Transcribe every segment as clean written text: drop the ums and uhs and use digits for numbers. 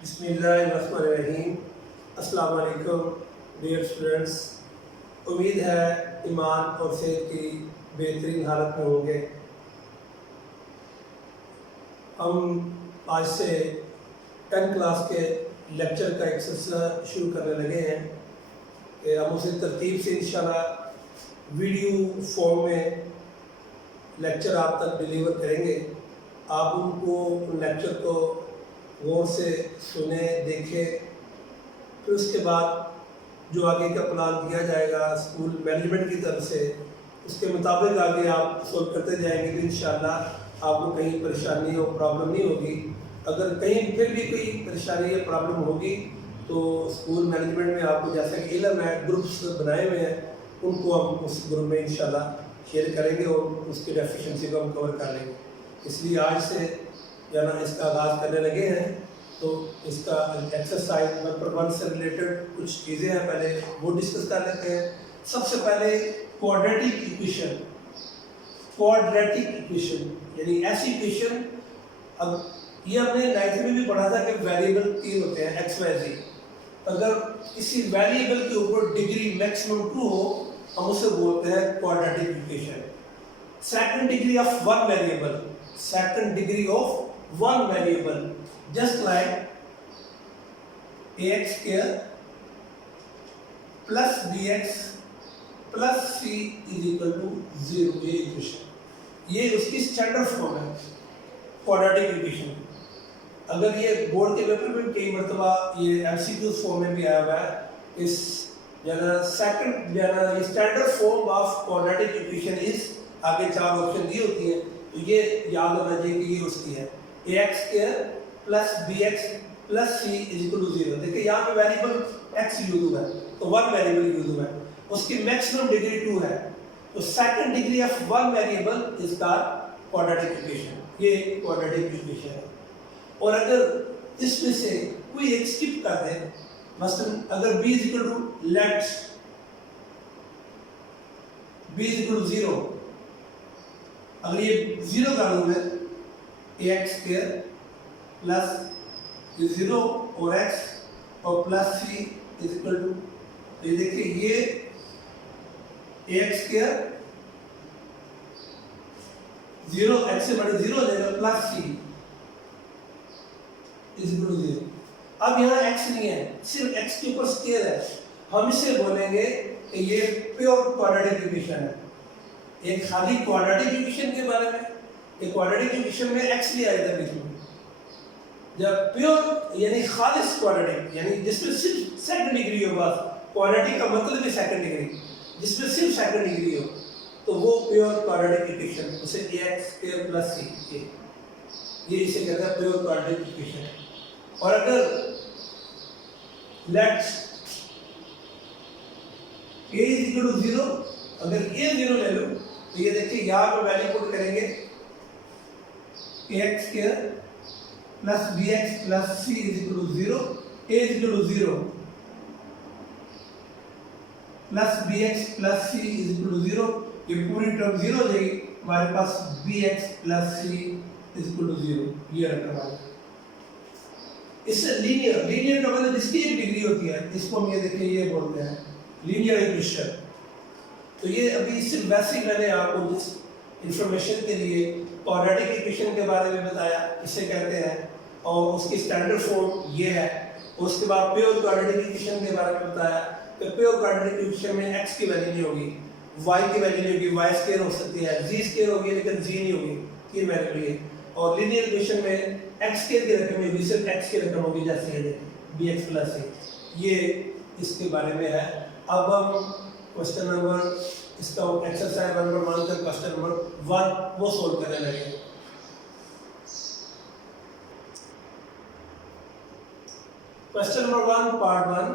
बिस्मिल्लाहिर्रहमानिर्रहीम। अस्सलाम वालेकुम डियर स्टूडेंट्स। उम्मीद है ईमान और सेहत की बेहतरीन हालत में होंगे। हम आज से 10 क्लास के लेक्चर का एक सिलसिला शुरू करने लगे हैं कि हम उसे तरतीब से इंशाल्लाह वीडियो फॉर्म में लेक्चर आप तक डिलीवर करेंगे। आप उन लेक्चर को गौर से सुने, देखें, फिर उसके बाद जो आगे का प्लान दिया जाएगा स्कूल मैनेजमेंट की तरफ से, उसके मुताबिक आगे आप सोल्व करते जाएंगे तो इंशाल्लाह आपको कहीं परेशानी और प्रॉब्लम नहीं होगी। अगर कहीं फिर भी कोई परेशानी या प्रॉब्लम होगी तो स्कूल मैनेजमेंट में आपको जैसा कि इल्म है ग्रुप्स बनाए हुए हैं, उनको हम उस ग्रुप में इंशाल्लाह शेयर करेंगे और उसकी डेफिशिएंसी को हम कवर कर लेंगे। इसलिए आज से जाना इसका आगाज़ करने लगे हैं। तो इसका एक्सरसाइज नंबर 1 से रिलेटेड कुछ चीज़ें हैं, पहले वो डिस्कस कर लेते हैं। सबसे पहले क्वाड्रेटिक इक्वेशन यानी ऐसी इक्वेशन, अब ये हमने 9th में भी पढ़ा था कि वेरिएबल 3 होते हैं एक्स वाई जी। अगर किसी वेरिएबल के ऊपर डिग्री मैक्सिमम 2 हो हम उसे बोलते हैं quadratic equation. Second degree of one variable just like ax square plus bx plus c is equal to 0। ये इक्वेशन, ये उसकी स्टैंडर्ड फॉर्म है क्वाड्रेटिक इक्वेशन। अगर ये बोर्ड के पेपर में कई मरतबा ये एमसीक्यू फॉर्म में भी आया हुआ है। इस ये standard form of quadratic equation is, आगे 4 ऑप्शन दी होती है, तो ये याद होना चाहिए कि ये उसकी है ax square plus b x plus c is equal to 0। देखिए यहाँ पे वेरिएबल एक्स यूज हुआ है तो वन वेरिएबल यूज हुआ है, उसकी मैक्सिमम डिग्री 2 है, तो second degree of one variable is called quadratic equation. ये क्वाड्रेटिक इक्वेशन है। और अगर इसमें से कोई एक स्किप कर दे, मसलन अगर b is equal to let's b is equal to 0, अगर ये 0 कर दूं मैं ax स्क्वायर प्लस 0 और x और plus c is equal to, ये देखिए ये ax स्क्वायर 0 x से बड़े 0 हो जाएगा plus c is equal to 0। अब यहाँ x नहीं है, सिर्फ x के ऊपर स्केयर है, हम इसे बोलेंगे कि ये प्योर क्वाड्रेटिक इक्वेशन है। एक खाली क्वाड्रेटिक इक्वेशन के बारे में, एक क्वाड्रेटिक इक्वेशन में x लिया जाता है बीच में। जब प्योर यानी खालिस क्वाड्रेटिक यानी जिसमें सिर्फ सेकंड डिग्री हो, बस क्वाड्रेटिक का मतलब है सेकंड डिग्री, जिसमें सिर्फ सेकंड डिग्री हो तो वो प्योर क्वाड्रेटिक इक्वेशन, उसे ax स्क्वायर प्लस c, ये इसे कहते हैं प्योर क्वाड्रेटिक इक्वेशन। और अगर let's a is equal to 0, अगर ये 0 ले लो तो ये देखिए यहाँ पे वैल्यू पुट करेंगे ax square plus bx plus c is equal to 0, a is equal to 0 plus bx plus c is equal to 0, ये पूरी टर्म 0 हो जाएगी, हमारे पास bx plus c is equal to 0। ये रखा है। इससे लीनियर का मतलब जिसकी एक डिग्री होती है, इसको हम ये देखिए ये बोलते हैं लीनियर इक्वेशन। तो ये अभी सिर्फ बेसिक मैंने आपको जिस इंफॉर्मेशन के लिए क्वाड्रेटिक इक्वेशन के बारे में बताया, इसे कहते हैं, और उसकी स्टैंडर्ड फॉर्म ये है। उसके बाद प्योर क्वाड्रेटिक इक्वेशन के बारे में बताया कि प्योर क्वाड्रेटिक इक्वेशन में x की वैल्यू नहीं होगी, y की वैल्यू नहीं होगी, y स्क्वायर हो सकती है, z स्क्वायर होगी लेकिन z नहीं होगी, ये वैल्यू है। और लीनियर इक्वेशन में x स्क्वायर की रकम होगी, सिर्फ x की रकम होगी, जैसे ये bx प्लस c, ये इसके बारे में है। अब हम क्वेश्चन नंबर इसका एक्सरसाइज नंबर 1 का क्वेश्चन नंबर 1 वो सोल्व करने लगे। क्वेश्चन नंबर 1 पार्ट 1,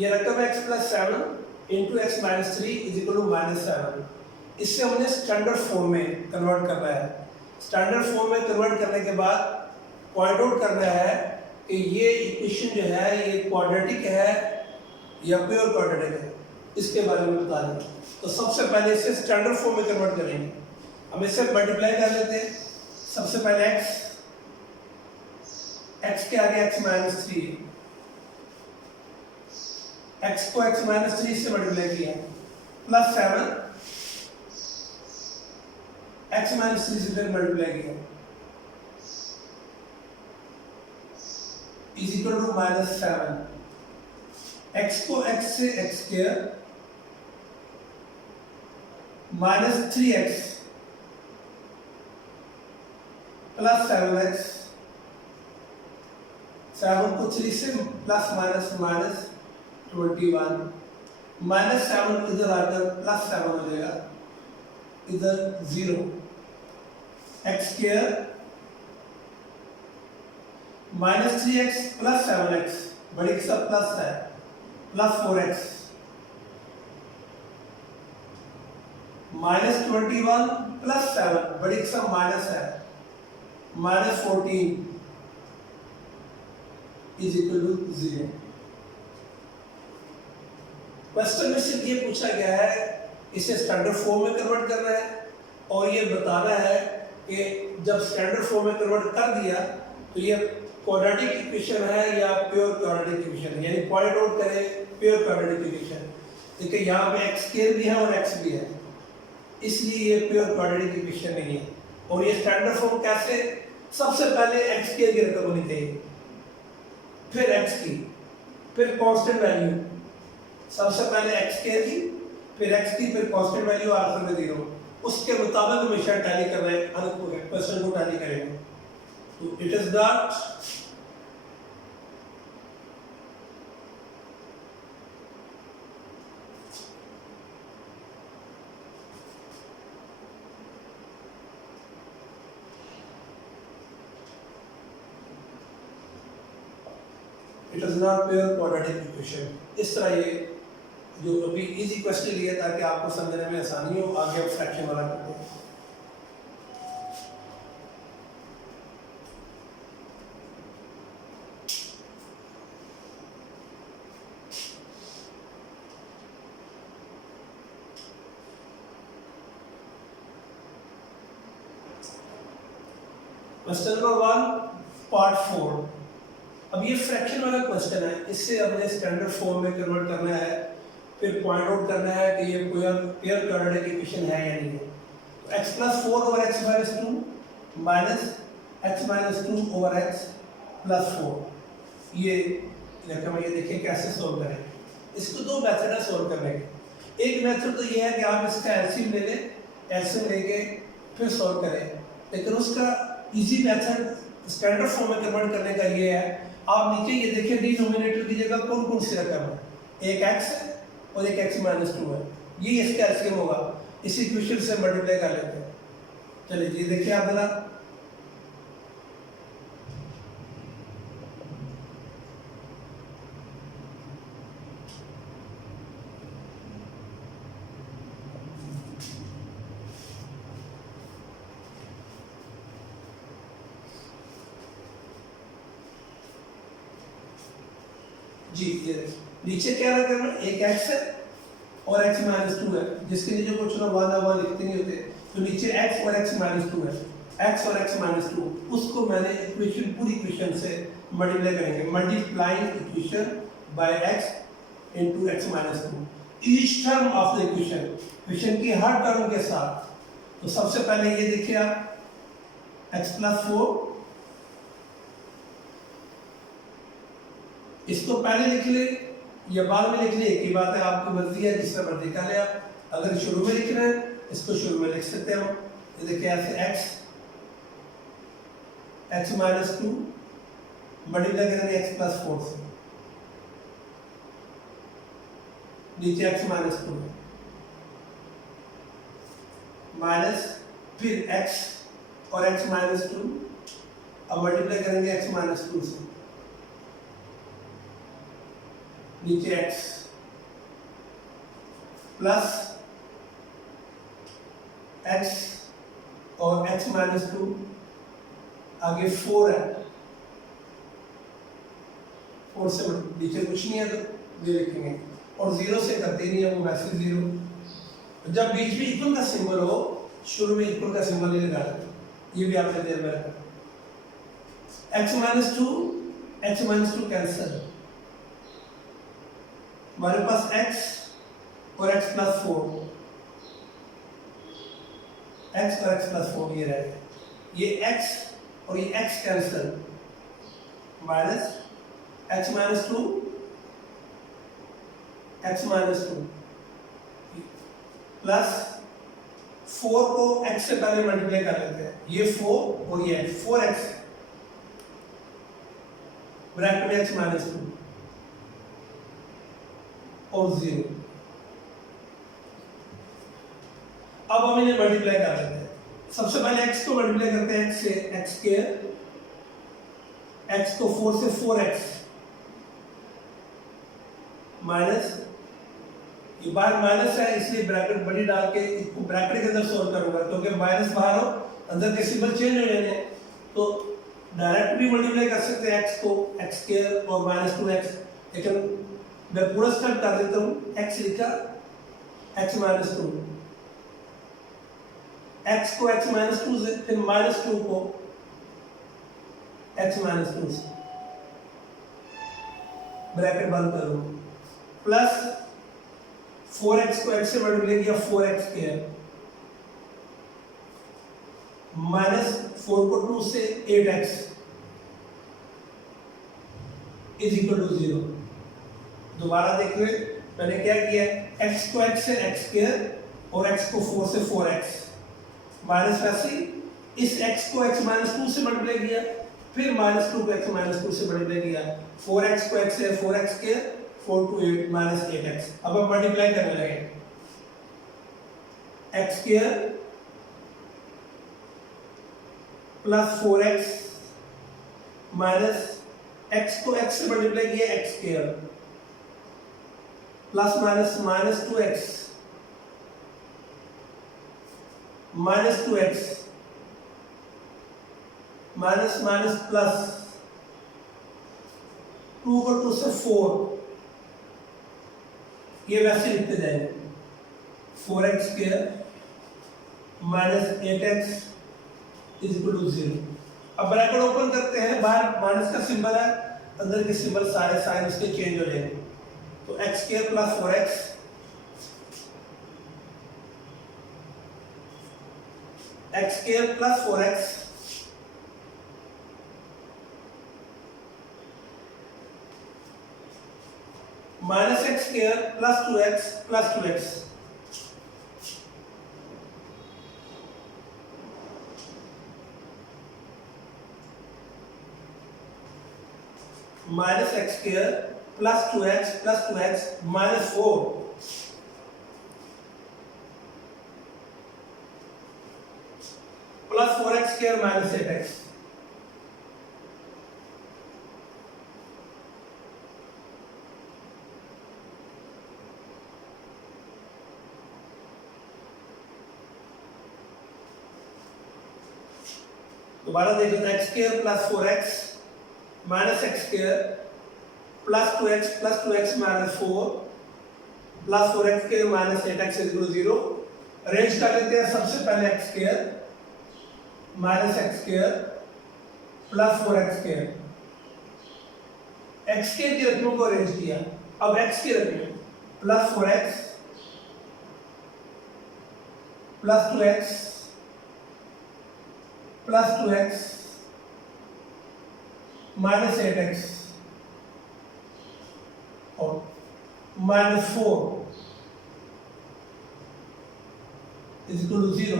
ये रकम x plus 7 into x minus 3 is equal to minus 7। इससे हमने स्टैंडर्ड फॉर्म में कन्वर्ट करना है। स्टैंडर्ड फॉर्म में कन्वर्ट करने के बाद पॉइंट आउट करना है कि ये इक्वेशन जो है ये क्वाड्रेटिक है या प्योर क्वाड्रेटिक है, इसके बारे में बता दें। तो सबसे पहले इसे स्टैंडर्ड फॉर्म में कन्वर्ट करेंगे। हम इसे मल्टीप्लाई कर लेते हैं। सबसे पहले x x के आगे x माइनस 3 है, x को x माइनस 3 से मल्टीप्लाई किया प्लस 7 x माइनस 3 से फिर मल्टीप्लाई किया is equal to minus 7, x को x से x square minus 3x plus 7x, 7 को 3 से प्लस माइनस माइनस 21, माइनस 7 इधर आकर प्लस 7 हो जाएगा, इधर 0, x square minus 3x plus 7x, बड़ी का सब प्लस है, प्लस 4x माइनस 21 प्लस 7, बड़ी का सब माइनस है, minus 14 is equal to 0। Question में सिर्फ ये पूछा गया है, इसे स्टैंडर्ड फॉर्म में कन्वर्ट करना है और ये बताना है कि जब स्टैंडर्ड फॉर्म में कन्वर्ट कर दिया तो ये क्वाड्रेटिक इक्वेशन है या प्योर क्वाड्रेटिक इक्वेशन, यानी पॉइंट आउट करें प्योर क्वाड्रेटिक इक्वेशन। देखिए यहाँ पे x स्क्वायर भी है और x भी है, इसलिए ये प्योर क्वाड्रेटिक इक्वेशन नहीं है। और ये स्टैंडर्ड फॉर्म कैसे, सबसे पहले x स्क्वायर की रकम होनी चाहिए, फिर x की, फिर कांस्टेंट वैल्यू, सबसे पहले x स्क्वायर की, फिर x की, फिर कांस्टेंट वैल्यू आंसर में 0, उसके मुताबिक हमेशा टैली कर रहे हैं, क्वेश्चन को टैली करेंगे। तो it is that it is not pure quadratic equation. इस तरह ये जो अभी इजी क्वेश्चन लिए ताकि आपको समझने में आसानी हो, आगे अब फ्रैक्शन वाला करते हैं। Question number 1 part 4। अब ये फ्रैक्शन वाला क्वेश्चन है, इससे अपने स्टैंडर्ड फॉर्म में कन्वर्ट करना है, फिर पॉइंट आउट करना है कि ये प्योर क्वाड्रेटिक इक्वेशन है या नहीं है। तो x plus 4 over x minus 2 minus x minus 2 over x plus 4, ये रकम है। ये देखिए कैसे सोल्व करें। इसको दो मेथड है सोल्व करने के। एक मेथड तो ये है कि आप इसका एलसीएम ले लें, एलसीएम लेके फिर सोल्व करें, लेकिन उसका इजी मेथड स्टैंडर्ड फॉर्म में कन्वर्ट करने का ये है, आप नीचे ये देखिए डिनोमिनेटर की जगह कौन कौन सी रकम है, एक x है और एक x माइनस 2 है, ये इसका एलसीएम होगा। इसी इक्वेशन से मल्टीप्लाई कर लेते हैं। चलिए ये देखिए आप जरा, जी ये नीचे क्या रकम है, एक x है और x माइनस 2 है, जिसके नीचे कुछ ना 1 है 1 लिखते नहीं होते, तो नीचे x और x माइनस 2 है, x और x माइनस 2, उसको मैंने इक्वेशन पूरी इक्वेशन से मल्टीप्लाई करेंगे, multiplying equation by x into x minus 2, each term of the equation, equation की हर टर्म के साथ। तो सबसे पहले ये देखिए आप, x प्लस 4, इसको पहले लिख ले या बाद में लिख ले, एक ही बात है, आपकी मर्जी है, जिस तरह मर्जी कर ले आप। अगर शुरू में लिखना है इसको शुरू में लिख सकते हो। ये देखिए ऐसे x माइनस 2 मल्टीप्लाई करेंगे x प्लस 4 से, नीचे x माइनस 2 माइनस, फिर x और x माइनस 2, अब मल्टीप्लाई करेंगे x माइनस 2 से, नीचे x प्लस x और x माइनस 2, आगे 4 है, 4 से नीचे कुछ नहीं है तो ये लिखेंगे, और 0 से करते नहीं है वो वैसे 0। जब बीच में इक्वल का सिंबल हो, शुरू में इक्वल का सिंबल नहीं लगाते, ये भी आपने ध्यान में रखना। x माइनस टू कैंसिल, हमारे पास x और x प्लस 4, x और x प्लस 4 ये रहे, ये x और ये x cancel, minus x minus two plus 4 को x से पहले मल्टीप्लाई कर लेते हैं, ये 4 और ये 4x ब्रैकेट में x माइनस 2 और 0। अब हम इन्हें मल्टीप्लाई कर लेते हैं। सबसे पहले x को मल्टीप्लाई करते हैं x से, x स्क्वायर, x को 4 से 4x माइनस, ये बार माइनस है इसलिए ब्रैकेट बड़ी डाल के इसको ब्रैकेट के अंदर सोल्व करूंगा, क्योंकि माइनस बाहर हो अंदर के सिंबल चेंज हो जाने, तो डायरेक्ट भी मल्टीप्लाई कर सकते हैं x को, x स्क्वायर और माइनस 2x, लेकिन मैं पूरा स्टेप कर देता हूँ। x लिखा, x माइनस 2, x को x माइनस 2 से, फिर माइनस 2 को x माइनस 2 से, ब्रैकेट बंद करो, प्लस 4x को x से मल्टीप्लाई किया 4x स्क्वायर, माइनस 4 को 2 से 8x इज इक्वल टू 0। दोबारा देखिए मैंने क्या किया, x को x से x स्क्वायर और x को 4 से 4x माइनस, वैसे इस x को x माइनस 2 से मल्टीप्लाई किया, फिर माइनस 2 को x माइनस 2 से मल्टीप्लाई किया, 4x को x से 4x square, 4 to 8 minus 8x। अब हम मल्टीप्लाई करने लगे, x square plus 4x minus x को x से मल्टीप्लाई किया x square, plus minus minus 2x minus 2x minus minus plus 2 को 2 से 4, ये वैसे लिखते जाएंगे, 4x square minus 8x is equal to 0। अब ब्रैकेट ओपन करते हैं, बाहर माइनस का सिंबल है, अंदर के सिंबल सारे साइन उसके चेंज हो जाएंगे, तो x square plus 4x x square plus 4x minus x square plus 2x plus 2x, minus x square plus 2x minus 4 plus 4x square minus 8x, दोबारा देखो, x square plus 4x minus x square plus 2x minus 4 plus 4x square minus 8x is equal to 0। Arrange कर लेते हैं, सबसे पहले x square minus x square plus 4x square, x square की रकमों को arrange किया, अब x की रकम plus 4x plus 2x plus 2x minus 8x और माइनस 4 इज इक्वल टू 0।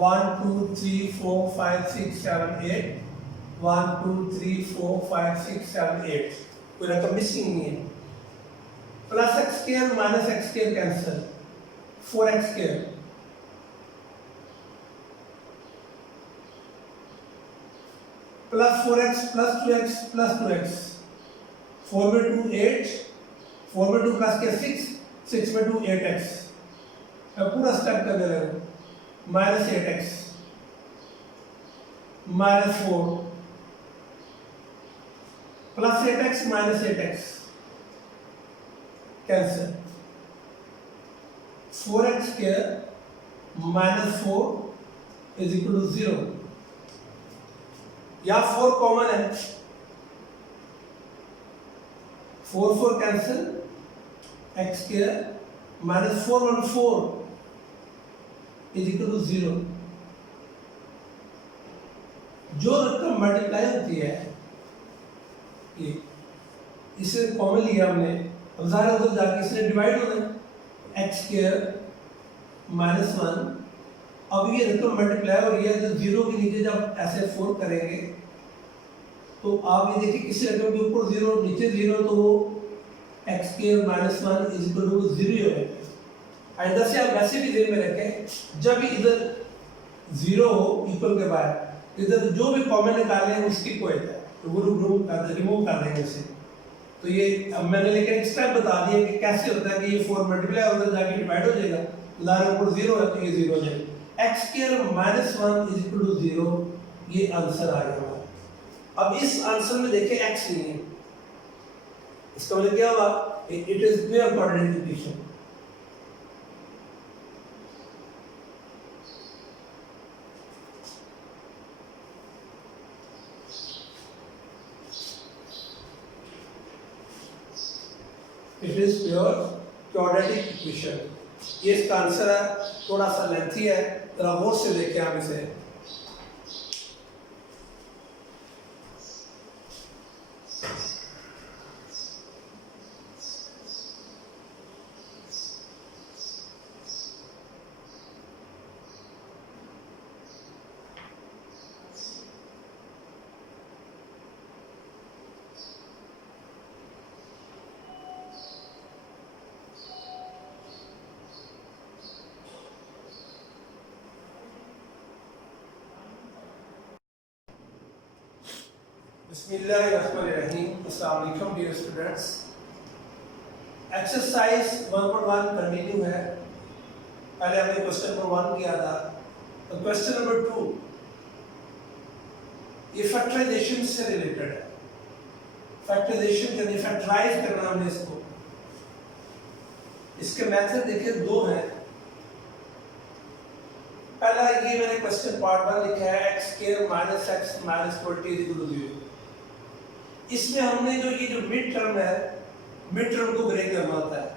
1 2 3 4 5 6 7 8, 1 2 3 4 5 6 7 8, कोई रकम मिसिंग नहीं है। Plus x square minus x square cancel, 4x square plus 4x plus 2x plus 2x, 4 में 2 8, 4 में 2 प्लस के 6, 6 में 2 8x, अब पूरा स्टेप करने लगे, minus 8x minus 4 plus 8x minus 8x cancel, 4x square minus 4 is equal to 0। यहाँ 4 common है, 4 4 cancel, x square minus 4 1 4 is equal to 0। जो रकम मल्टीप्लाई होती है ये, इसे कॉमन लिया हमने, अब ज़ाहिर उधर जाके इसने डिवाइड होना है, एक्स स्क्वायर माइनस 1। अब ये रकम मल्टीप्लाई हो रही है, तो 0 के नीचे जब ऐसे 4 करेंगे तो आप ये देखिए किसी रकम के ऊपर 0 नीचे 0, तो वो x square minus 1 is equal to 0 ही होगा। आइंदा से आप वैसे भी ध्यान में रखें, जब इधर 0 हो इक्वल के बाद इधर जो भी कॉमन निकाले हैं उसकी कोई है तो वो रिमूव कर देंगे इसे। तो ये अब मैंने लेकिन एक स्टेप बता दिया कि कैसे होता है कि ये 4 मल्टीप्लाई उधर जाके डिवाइड हो जाएगा, लारे ऊपर 0 है तो ये 0 हो जाएगा, x square minus 1 is equal to 0। ये आंसर आ गया हमारा। अब इस आंसर में देखें एक्स नहीं है, इसका मतलब क्या होगा, it is clear coordinate equation. It is pure quadratic equation. ये इसका आंसर है, थोड़ा सा लेंथी है, जरा गौर से देखें आप इसे। Bismillahirrahmanirrahim. Assalamu alaikum dear students. Exercise 1.1 continue है। पहले हमने क्वेश्चन नंबर 1 किया था, तो क्वेश्चन नंबर 2 ये फैक्टराइजेशन से रिलेटेड है। फैक्टराइजेशन करनी, फैक्टराइज करना हमने इसको। इसके मेथड देखिए 2 हैं। पहला ये मैंने क्वेश्चन पार्ट 1 लिखा है, x square minus x minus 20 equal to 0। इसमें हमने जो ये जो मिड टर्म है, मिड टर्म को ब्रेक करना होता है।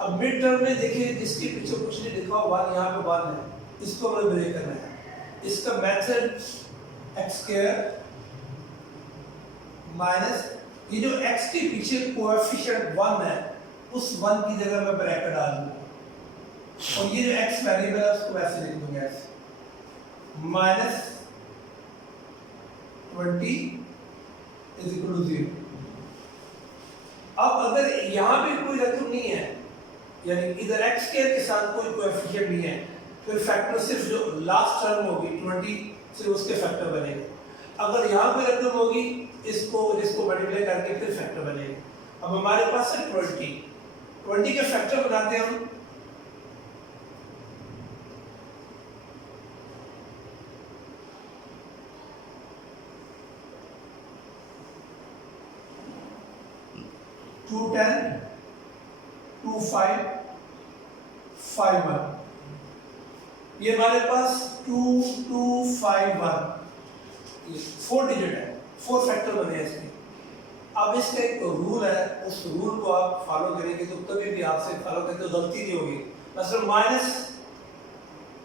अब मिड टर्म में देखिए जिसके पीछे कुछ नहीं लिखा हुआ, यहाँ पे 1 है, इसको हमें ब्रेक करना है। इसका मेथड एक्स स्क्वायर माइनस ये जो एक्स के पीछे कोएफिशिएंट 1 है, उस 1 की जगह मैं ब्रैकेट डाल दूंगा, और ये जो एक्स वेरिएबल है उसको वैसे लिख दूंगा ऐसे, माइनस 20 इज इक्वल टू 0। अब अगर यहाँ पे कोई रकम नहीं है, यानी इधर एक्स स्क्वायर के साथ कोई कोएफिशिएंट नहीं है, फिर फैक्टर सिर्फ जो लास्ट टर्म होगी 20 सिर्फ उसके फैक्टर बनेगा। अगर यहाँ पे रकम होगी, इसको मल्टीप्लाई करके फिर फैक्टर बनेगा। अब हमारे पास है 20 के फैक्टर बनाते हैं हम। टू 10 2 5 5 1, ये हमारे पास 2 2 5 1, ये 4 डिजिट है, 4 फैक्टर बने हैं इसके। अब इसका एक रूल है, उस रूल को आप फॉलो करेंगे तो कभी भी आपसे फॉलो करते तो गलती नहीं होगी। मतलब माइनस,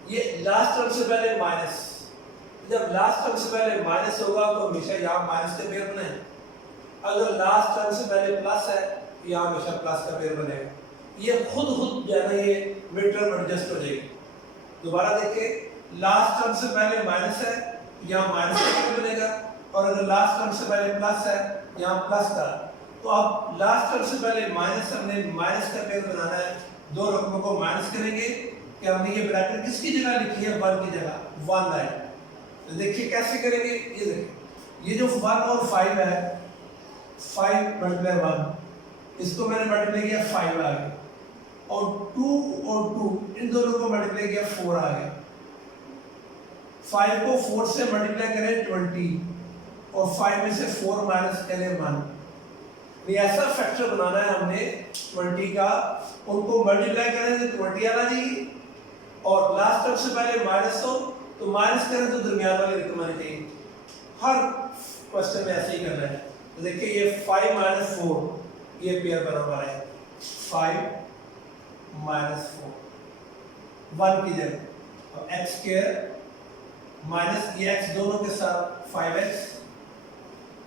ये लास्ट टर्म से पहले माइनस, जब लास्ट टर्म से पहले माइनस होगा तो हमेशा यहाँ माइनस के पेयर बने। अगर लास्ट टर्म से पहले प्लस है, यहाँ हमेशा प्लस का पेयर बनेगा। ये खुद जो है ना, ये मिड टर्म एडजस्ट हो जाएगी। दोबारा देखिए, लास्ट टर्म से पहले माइनस है, यहाँ माइनस का पेयर बनेगा, और अगर लास्ट टर्म से पहले प्लस है, यहाँ प्लस का। तो अब लास्ट टर्म से पहले माइनस, हमने माइनस का पेयर बनाना है, 2 रकमों को माइनस करेंगे कि हमने ये ब्रैकेट किसकी जगह लिखी है, 1 की जगह 1 लाइन। तो देखिए कैसे करेंगे, ये देखिए, ये जो 1 और 5 है, 5 मल्टीप्लाई 1, इसको मैंने मल्टीप्लाई किया 5 आ गया, और 2 और 2 इन दोनों को मल्टीप्लाई किया 4 आ गया। 5 को 4 से मल्टीप्लाई करें 20, और 5 में से 4 माइनस करें 1। ये ऐसा फैक्टर बनाना है हमने 20 का, उनको मल्टीप्लाई करें तो 20 आना चाहिए, और लास्ट टर्म से पहले माइनस हो तो माइनस करें तो दरमियान वाली रकम आनी चाहिए। हर क्वेश्चन में ऐसे ही करना है। तो देखिए ये 5 माइनस 4 ये पेयर बराबर है 5 माइनस 4 1 की जगह। अब एक्स स्क्वायर माइनस ये एक्स दोनों के साथ 5x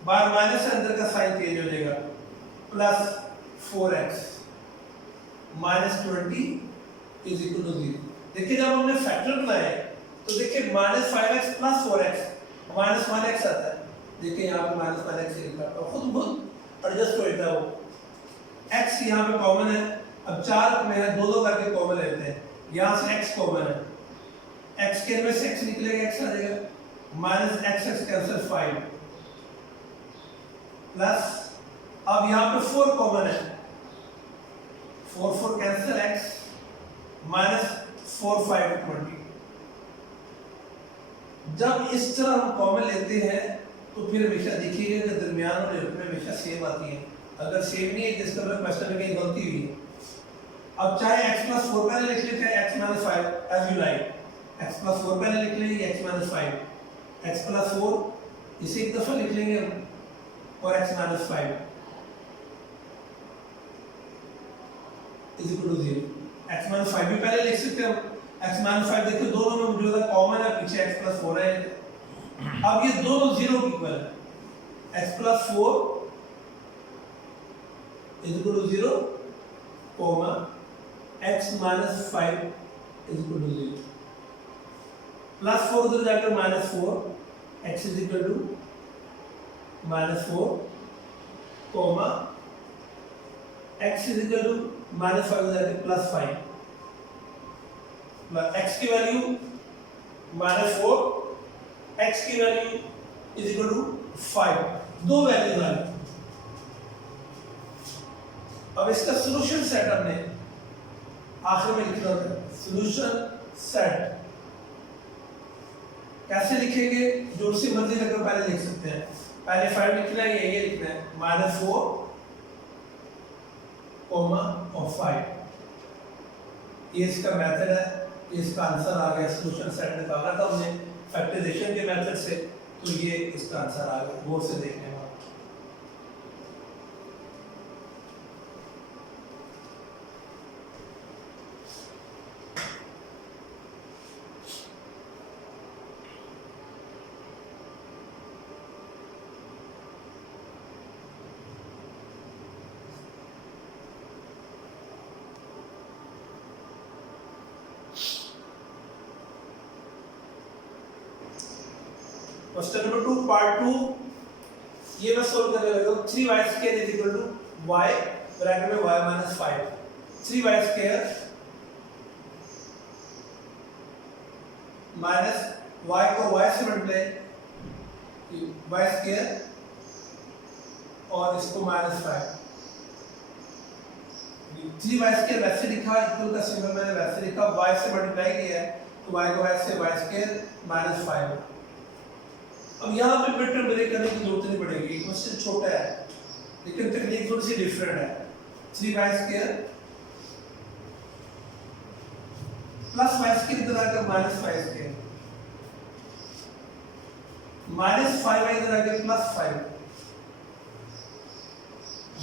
बार माइनस से अंदर का साइन चेंज हो जाएगा plus 4x minus 20 is equal to 0। देखिए जब हमने फैक्टर बनाया तो देखिए minus 5x plus 4x minus 1x आता है। देखिए यहाँ पे माइनस 1x लिखा है, खुद एडजस्ट हो जाता है वो। x यहाँ पे कॉमन है, अब 4 में है, दो करके कॉमन लेते हैं, यहाँ से x कॉमन है, x के में से x निकलेगा, x आ जाएगा माइनस x कैंसिल 5 प्लस अब यहाँ पे 4 कॉमन है, 4 कैंसिल x माइनस 4 5 20। जब इस तरह हम कॉमन लेते हैं तो फिर हमेशा देखिएगा कि दरमियान वाले रकमें हमेशा सेम आती हैं। अगर सेम नहीं है तो इसका मतलब क्वेश्चन में कहीं गलती हुई है। अब चाहे x प्लस 4 पहले लिख लें चाहे x minus 5 as you like, x plus 4 पहले लिख लेंगे x माइनस 5, x प्लस 4 इसे एक दफा लिख लेंगे हम और x minus 5 is equal to 0। x minus 5 भी पहले लिख सकते हैं हम, x माइनस 5 देखो दोनों में मौजूद है, कॉमन है, पीछे x प्लस 4 है। अब ये दोनों 0 की इक्वल है, x plus 4 is equal to 0 comma x minus 5 is equal to 0 plus 4 उधर जाकर minus 4 x is equal to minus 4 comma x is equal to minus 5 उधर जाकर प्लस 5 x की वैल्यू माइनस 4 x की वैल्यू इज इक्वल टू 5, दो values आ गई। अब इसका सॉल्यूशन सेट हमने आखिर में लिखना होगा। सॉल्यूशन सेट कैसे लिखेंगे, जो सी मर्जी रकम पहले लिख सकते हैं। पहले 5 लिखना है, ये लिखना है माइनस 4 कॉमा और 5। ये इसका मेथड है, इसका आंसर आ गया। सॉल्यूशन सेट निकाला था हमने फैक्टराइजेशन के मेथड से, तो ये इसका आंसर आ गया। गौर से देखने वाला क्वेश्चन नंबर 2 पार्ट 2 ये मैं सोल्व करने लगा हूं। 3y square is equal to y bracket में y minus 5। 3y square minus y को y से मल्टीप्लाई y स्क्वायर और इसको माइनस 5। 3y स्क्वायर वैसे लिखा, इक्वल का सिंबल मैंने वैसे लिखा, y से मल्टीप्लाई किया है तो y को y से y स्क्वायर माइनस 5। अब यहाँ पे मिड टर्म ब्रेक करने की जरूरत नहीं पड़ेगी, क्वेश्चन छोटा है लेकिन टेक्निक थोड़ी सी डिफरेंट है। 3y square plus y square इधर आकर माइनस 5 स्क्वायर माइनस 5y इधर आकर प्लस 5।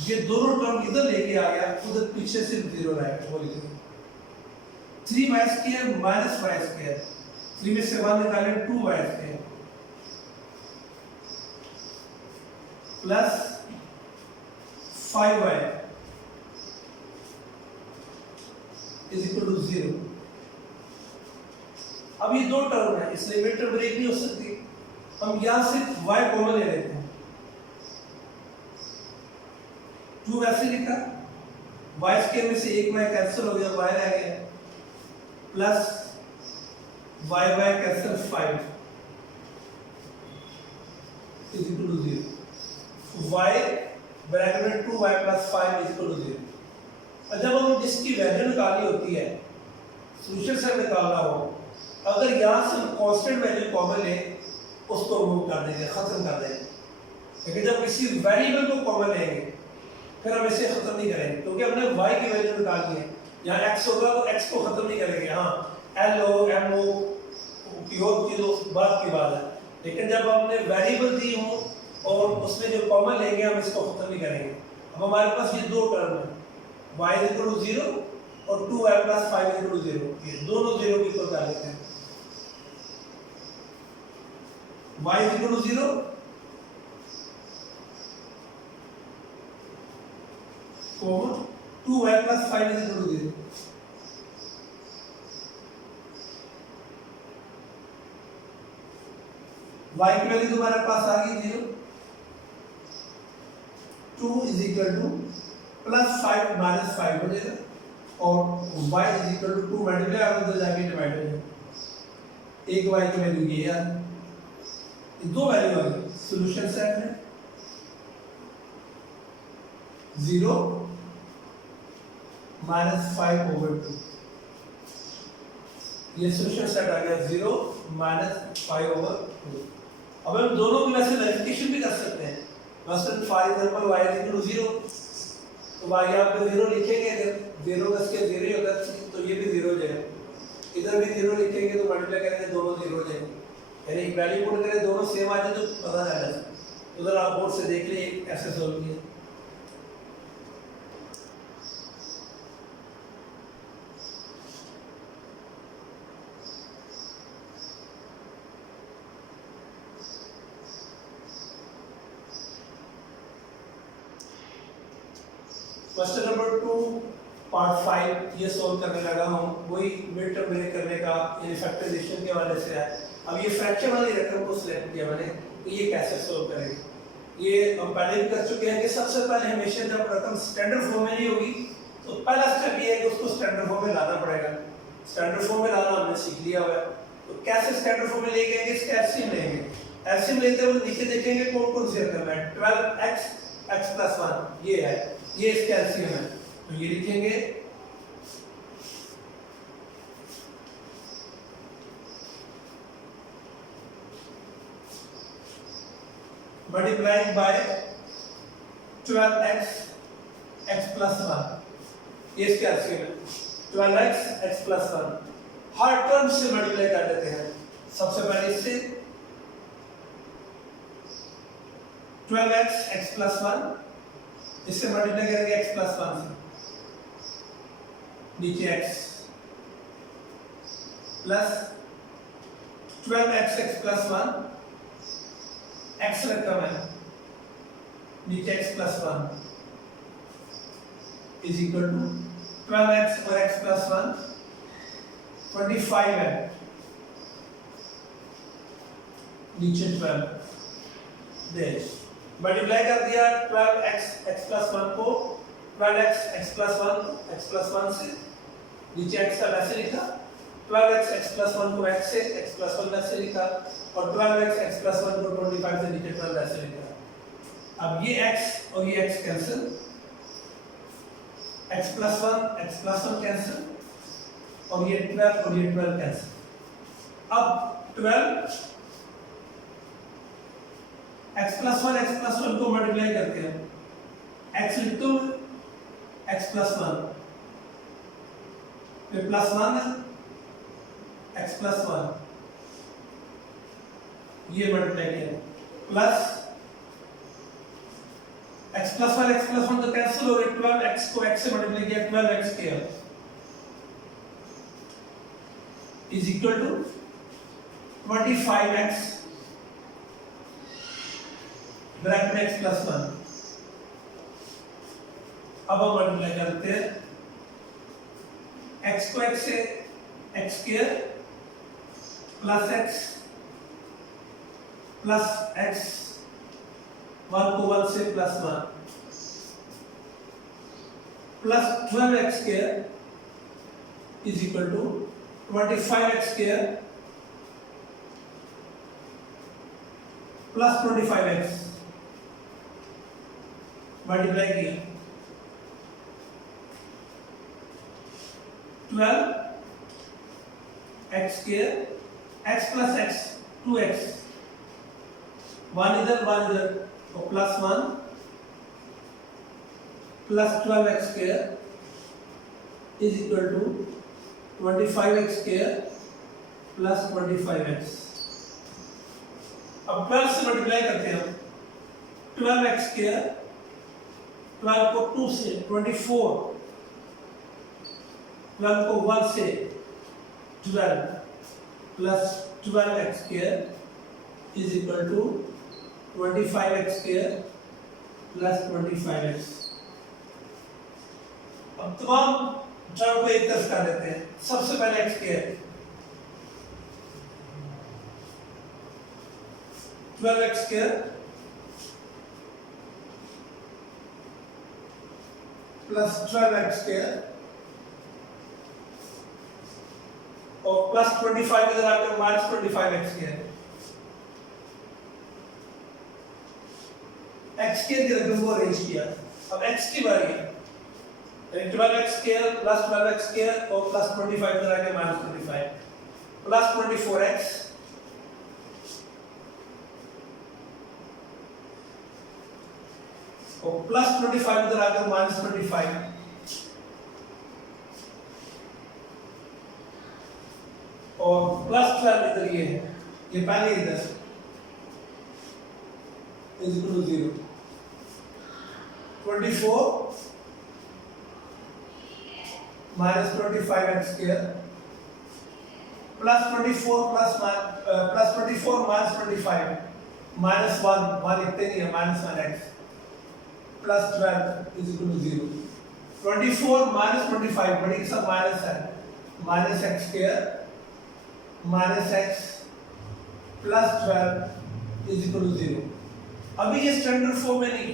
ये दोनों टर्म इधर लेके आ गया, उधर पीछे सिर्फ 0 रहेगा। वो लिखो 3y square minus y square, 3 में से 1 निकालें 2y square plus 5y is equal to 0। अब ये दो टर्म है इसलिए मिड टर्म ब्रेक नहीं हो सकती। हम यहां से y कॉमन ले लेते हैं, 2 वैसे लिखा, y स्क्वायर में से एक y कैंसिल हो गया, y रह गया plus y cancel 5 is equal to 0। y bracket में 2y plus 5 is equal to 0। और जब हम जिसकी वैल्यू निकालनी होती है, सॉल्यूशन से निकालना हो, अगर यहाँ से कांस्टेंट वैल्यू कॉमन ले उसको रिमूव कर देंगे, खत्म कर देंगे। लेकिन जब किसी वेरिएबल को कॉमन लेंगे फिर हम इसे खत्म नहीं करेंगे, क्योंकि हमने y की वैल्यू निकालनी है। यहाँ x होगा तो x को खत्म नहीं करेंगे। हाँ l हो m हो की और चीज़ों बात की बात है, लेकिन जब हमने वेरिएबल दी हो और उसमें जो कॉमन लेंगे हम इसको खत्म नहीं करेंगे। अब हमारे पास ये दो टर्म है, y इक्वल टू 0 और 2y प्लस 5 इक्वल टू 0, ये दोनों 0 की इक्वल कर लेते हैं। y equal to 0 common 2y plus 5 equal to 0। y की वैल्यू तुम्हारे पास आ गई 0, 2 is equal to plus 5 minus 5 हो जाएगा और y is equal to 2 multiply और उधर जाके डिवाइड हो जाएगा। एक y की वैल्यू ये है, ये दो वैल्यू आ गई। सॉल्यूशन सेट है 0 माइनस 5 ओवर 2, ये सॉल्यूशन सेट आ गया 0 माइनस 5 ओवर 2। अब हम दोनों की वैसे वेरिफिकेशन भी कर सकते हैं। मसलन for example y equal to 0, तो y यहाँ पे 0 लिखेंगे, अगर 0 का स्क्वायर 0 ही होगा तो ये भी 0 हो जाएगा। इधर भी 0 लिखेंगे तो मल्टीप्लाई करेंगे दोनों 0 हो जाएंगे, यानी वैल्यू पुट करें दोनों सेम आ जाए तो पता चल जाए। उधर आप बोर्ड से देख लीजिए कैसे सोल्व किया। क्वेश्चन नंबर 2 पार्ट 5 ये सोल्व करने लगा हूँ, वही मिड टर्म ब्रेक करने का फैक्टराइजेशन के वाले से है। अब ये फ्रैक्शन वाली रकम को सिलेक्ट किया मैंने, तो ये कैसे सोल्व करेंगे, ये हम पहले भी कर चुके हैं कि सबसे पहले हमेशा जब रकम स्टैंडर्ड फॉर्म में नहीं होगी तो पहला स्टेप ये है कि उसको स्टैंडर्ड फॉर्म में लाना पड़ेगा। स्टैंडर्ड फॉर्म में लाना हमने सीख लिया हुआ है, तो कैसे स्टैंडर्ड फॉर्म में लेके आएंगे, इसका एलसीएम लेंगे। एलसीएम लेते हुए नीचे देखेंगे कौन कौन सी रकम है, 12x x प्लस 1 ये है, ये इसका एलसीएम है, तो ये लिखेंगे multiplied by 12x x plus 1, ये इसका एलसीएम है 12x x प्लस 1। हर टर्म से मल्टीप्लाई कर देते हैं। सबसे पहले इससे 12x x प्लस 1, इससे मल्टीप्लाई करेंगे x प्लस 1 से, नीचे x plus 12x x plus 1, x रकम है, नीचे x plus 1 is equal to 12x और x प्लस 1 25 है, नीचे 12 देश मल्टीप्लाई कर दिया 12x x प्लस 1 को 12x x प्लस 1 से, नीचे x का वैसे लिखा, 12x x प्लस 1 को x से, x प्लस 1 वैसे लिखा और 12x x प्लस 1 को 25 से नीचे 12 वैसे लिखा। अब ये x और ये x cancel, x plus 1 cancel और ये 12 और ये 12 कैंसिल। अब 12 x प्लस 1 को मल्टीप्लाई करते हैं, x लिख दो x प्लस 1 फिर प्लस 1 x प्लस 1 ये मल्टीप्लाई किया प्लस x प्लस 1 तो कैंसिल हो गया, 12x को x से मल्टीप्लाई किया 12x किया is equal to 25x bracket में x प्लस 1। अब हम मल्टीप्लाई करते हैं x को x से x square plus x plus x 1 को 1 से plus 1 plus 12x square is equal to 25x square plus 25x multiply किया 12x square x plus x 2x 1 इधर तो plus 1 plus 12x square is equal to 25x square plus 25x। अब 12 से multiply करते हैं हम, 12x स्क्वायर, 12 को 2 से 24, 12 को 1 से 12 plus 12x square is equal to 25x square plus 25x। अब तमाम टर्म को एक तरफ कर देते हैं। सबसे पहले x square, 12x square plus 12x square और प्लस 25 इधर आकर minus 25x square. x square की रकम को अरेंज किया। अब x की बारी है, 12x square plus 12x square और प्लस 25 इधर आकर माइनस 25 प्लस 24x और प्लस 25 इधर आकर माइनस 25 और प्लस 12 इधर ये है, ये पहले इधर is equal to 0। 24 minus 25x square plus 24 plus 24 minus 25 minus 1 लिखते नहीं है, minus 1x plus 12 is equal to 0। 24 minus 25 बड़ी के सब माइनस है, minus x square minus x plus 12 is equal to 0। अभी ये स्टैंडर्ड फॉर्म में नहीं,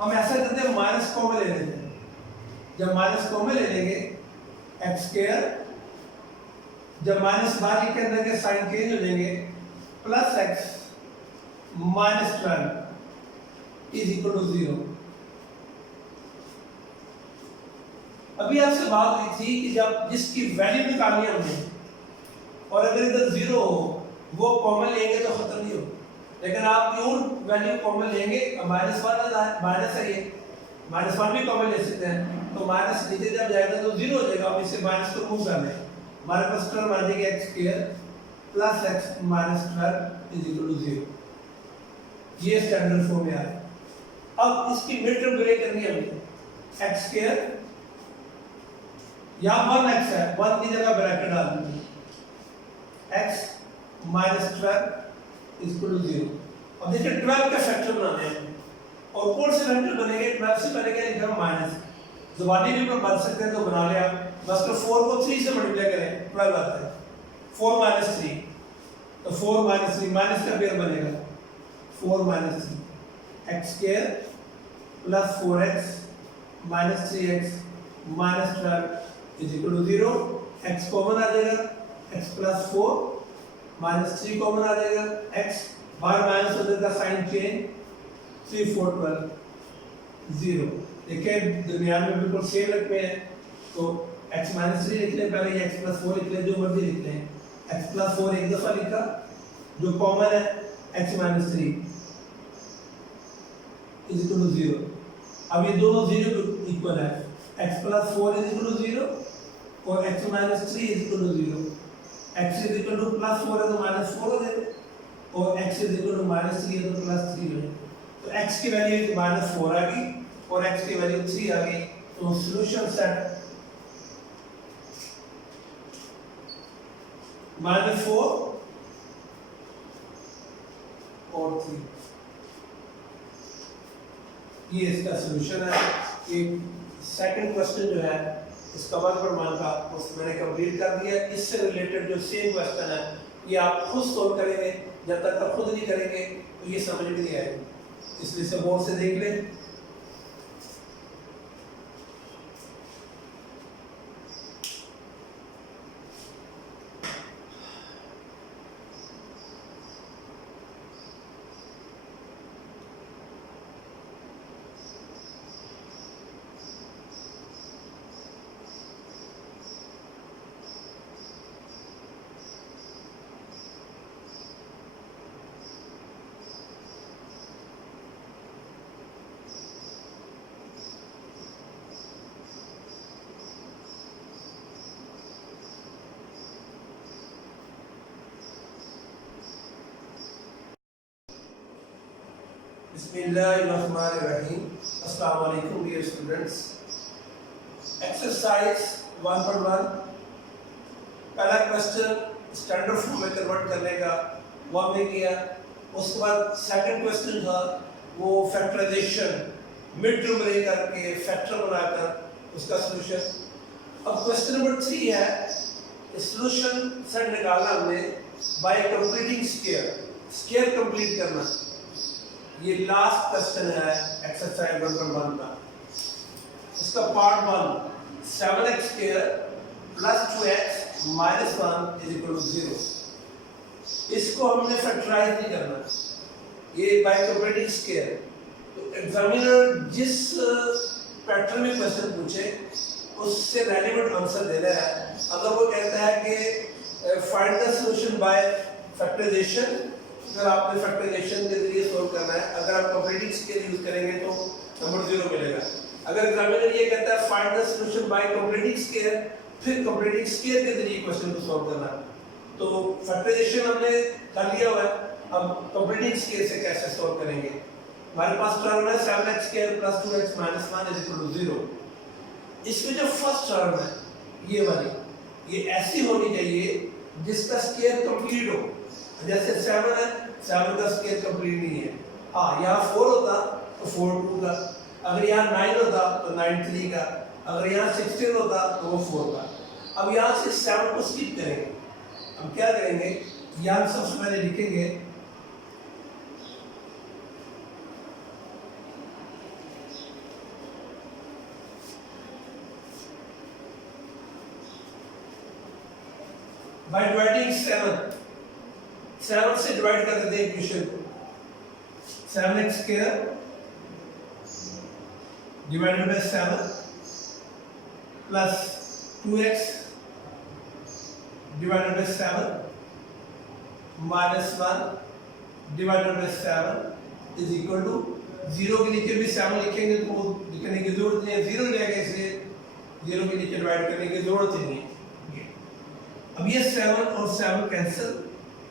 हम ऐसा करते हैं माइनस कॉमन ले लेते हैं। जब माइनस कॉमन ले लेंगे x स्क्वायर, जब माइनस बाहर के अंदर के साइन चेंज हो जाएंगे, plus x minus 12 is equal to 0। अभी आपसे बात हुई थी कि जब जिसकी वैल्यू निकालनी हमने और अगर इधर 0 हो वो कॉमन लेंगे तो खत्म नहीं हो, लेकिन आप प्योर वैल्यू कॉमन लेंगे, माइनस 1 माइनस है, ये माइनस 1 भी कॉमन ले सकते हैं, तो माइनस नीचे जब जाएगा तो 0 हो जाएगा। अब इसे माइनस को मूव कर लें, हमारे पास टर्म आ जाएगी x square plus x minus 12 is equal to 0। ये स्टैंडर्ड फॉर्म में आ है। अब इसकी मिड टर्म ग्रे करनी है हमने, x स्क्वायर यहाँ 1x है, 1 की जगह ब्रैकेट डाल दूंगी, x minus 12 is equal to 0। अब देखिए 12 का फैक्टर बनाने हैं और कौन से फैक्टर बनेंगे, 12 से पहले क्या लिखा माइनस, ज़ुबानी भी बन सकते हैं तो बना लिया, बस तो 4 को 3 से मल्टीप्लाई करें 12 आता है, 4 माइनस 3 तो 4 माइनस 3 माइनस का पेयर बनेगा 4 minus 3 x square plus 4x minus 3x minus 12 is equal to 0। x common आ जाएगा, x प्लस 4 माइनस 3 कॉमन आ जाएगा, x बाहर माइनस हो जाएगा, साइन चेंज 3 4 12 0। देखिए दुनिया में बिल्कुल सेम रखते हैं, तो x माइनस 3 लिख लें, पहले x प्लस 4 लिख लें, जो मर्जी लिख लें, x प्लस 4 एक दफा लिखा, जो कॉमन है x minus 3 is equal to 0। अब ये दोनों 0 इक्वल है, x plus 4 is equal to 0 और x minus 3 is equal to 0। x is equal to plus 4 है तो माइनस 4 हो जाएगा और x is equal to minus 3 है तो प्लस 3 हो जाएगा। तो x की वैल्यू माइनस 4 आ गई और x की वैल्यू 3 आ गई, तो सॉल्यूशन सेट माइनस 4 और 3, ये इसका सॉल्यूशन है। एक सेकंड क्वेश्चन जो है इसका वर्ग प्रमाण का उस मैंने कंप्लीट कर दिया। इससे रिलेटेड जो सेम क्वेश्चन है ये आप खुद सॉल्व करेंगे, जब तक आप खुद नहीं करेंगे तो ये समझ में नहीं आएगी, इसलिए सब बोर्ड से देख लें। बिस्मिल्लाहिर्रहमानिर्रहीम। अस्सलाम वालेकुम डियर स्टूडेंट्स। एक्सरसाइज 1.1 पहला क्वेश्चन स्टैंडर्ड फॉर्म में कन्वर्ट करने का वो हमने किया। उसके बाद सेकंड क्वेश्चन था वो फैक्टराइजेशन मिड टर्म लेकर के फैक्टर बनाकर उसका सॉल्यूशन। अब क्वेश्चन नंबर 3 है सॉल्यूशन सेट निकालना हमने बाय कंप्लीटिंग स्क्वायर कंप्लीट करना। ये लास्ट क्वेश्चन है एक्सरसाइज 1.1 का। इसका part 1 7x square plus 2x minus 1 is equal to 0। इसको हमने फैक्टराइज नहीं करना, ये बाय कंप्लीटिंग स्क्वायर। तो एग्जामिनर जिस पैटर्न में क्वेश्चन पूछे उससे रेलेवेंट आंसर देना है। अगर वो कहता है कि find the solution by factorisation, अगर आपने फैक्टराइजेशन के जरिए सॉल्व करना है, अगर आप कंप्लीटिंग स्क्वायर यूज करेंगे तो नंबर 0 मिलेगा। अगर एग्जामिनर ये कहता है find the solution bye completing square, फिर कंप्लीटिंग स्क्वायर के जरिए क्वेश्चन को सॉल्व करना। तो फैक्टराइजेशन हमने कर लिया हुआ है, अब कंप्लीटिंग स्क्वायर से कैसे सॉल्व करेंगे। हमारे पास टर्म है 7x square plus 2x minus 1 is equal to 0। इसमें जो फर्स्ट टर्म है ये वाली, ये ऐसी होनी चाहिए जिसका स्क्वायर कंप्लीट हो। जैसे 7 है, 7 का स्क्वायर कंप्लीट नहीं है। हाँ, यहाँ 4 होता तो 4 2 का, अगर यहाँ 9 होता तो 9 3 का, अगर यहाँ 16 होता तो वो 4 का। अब यहाँ से 7 को स्किप करेंगे। हम क्या करेंगे, यहाँ सबसे पहले लिखेंगे बाय डिवाइडिंग 7 से डिवाइड कर देते हैं इक्वेशन को। 7x square divided by 7 plus 2x divided by 7 minus 1 divided by 7 is equal to 0 के नीचे भी 7 लिखेंगे तो लिखने की जरूरत नहीं है, 0 जाएगा, इसलिए 0 के नीचे डिवाइड करने की जरूरत ही नहीं है। अब ये 7 और 7 cancel,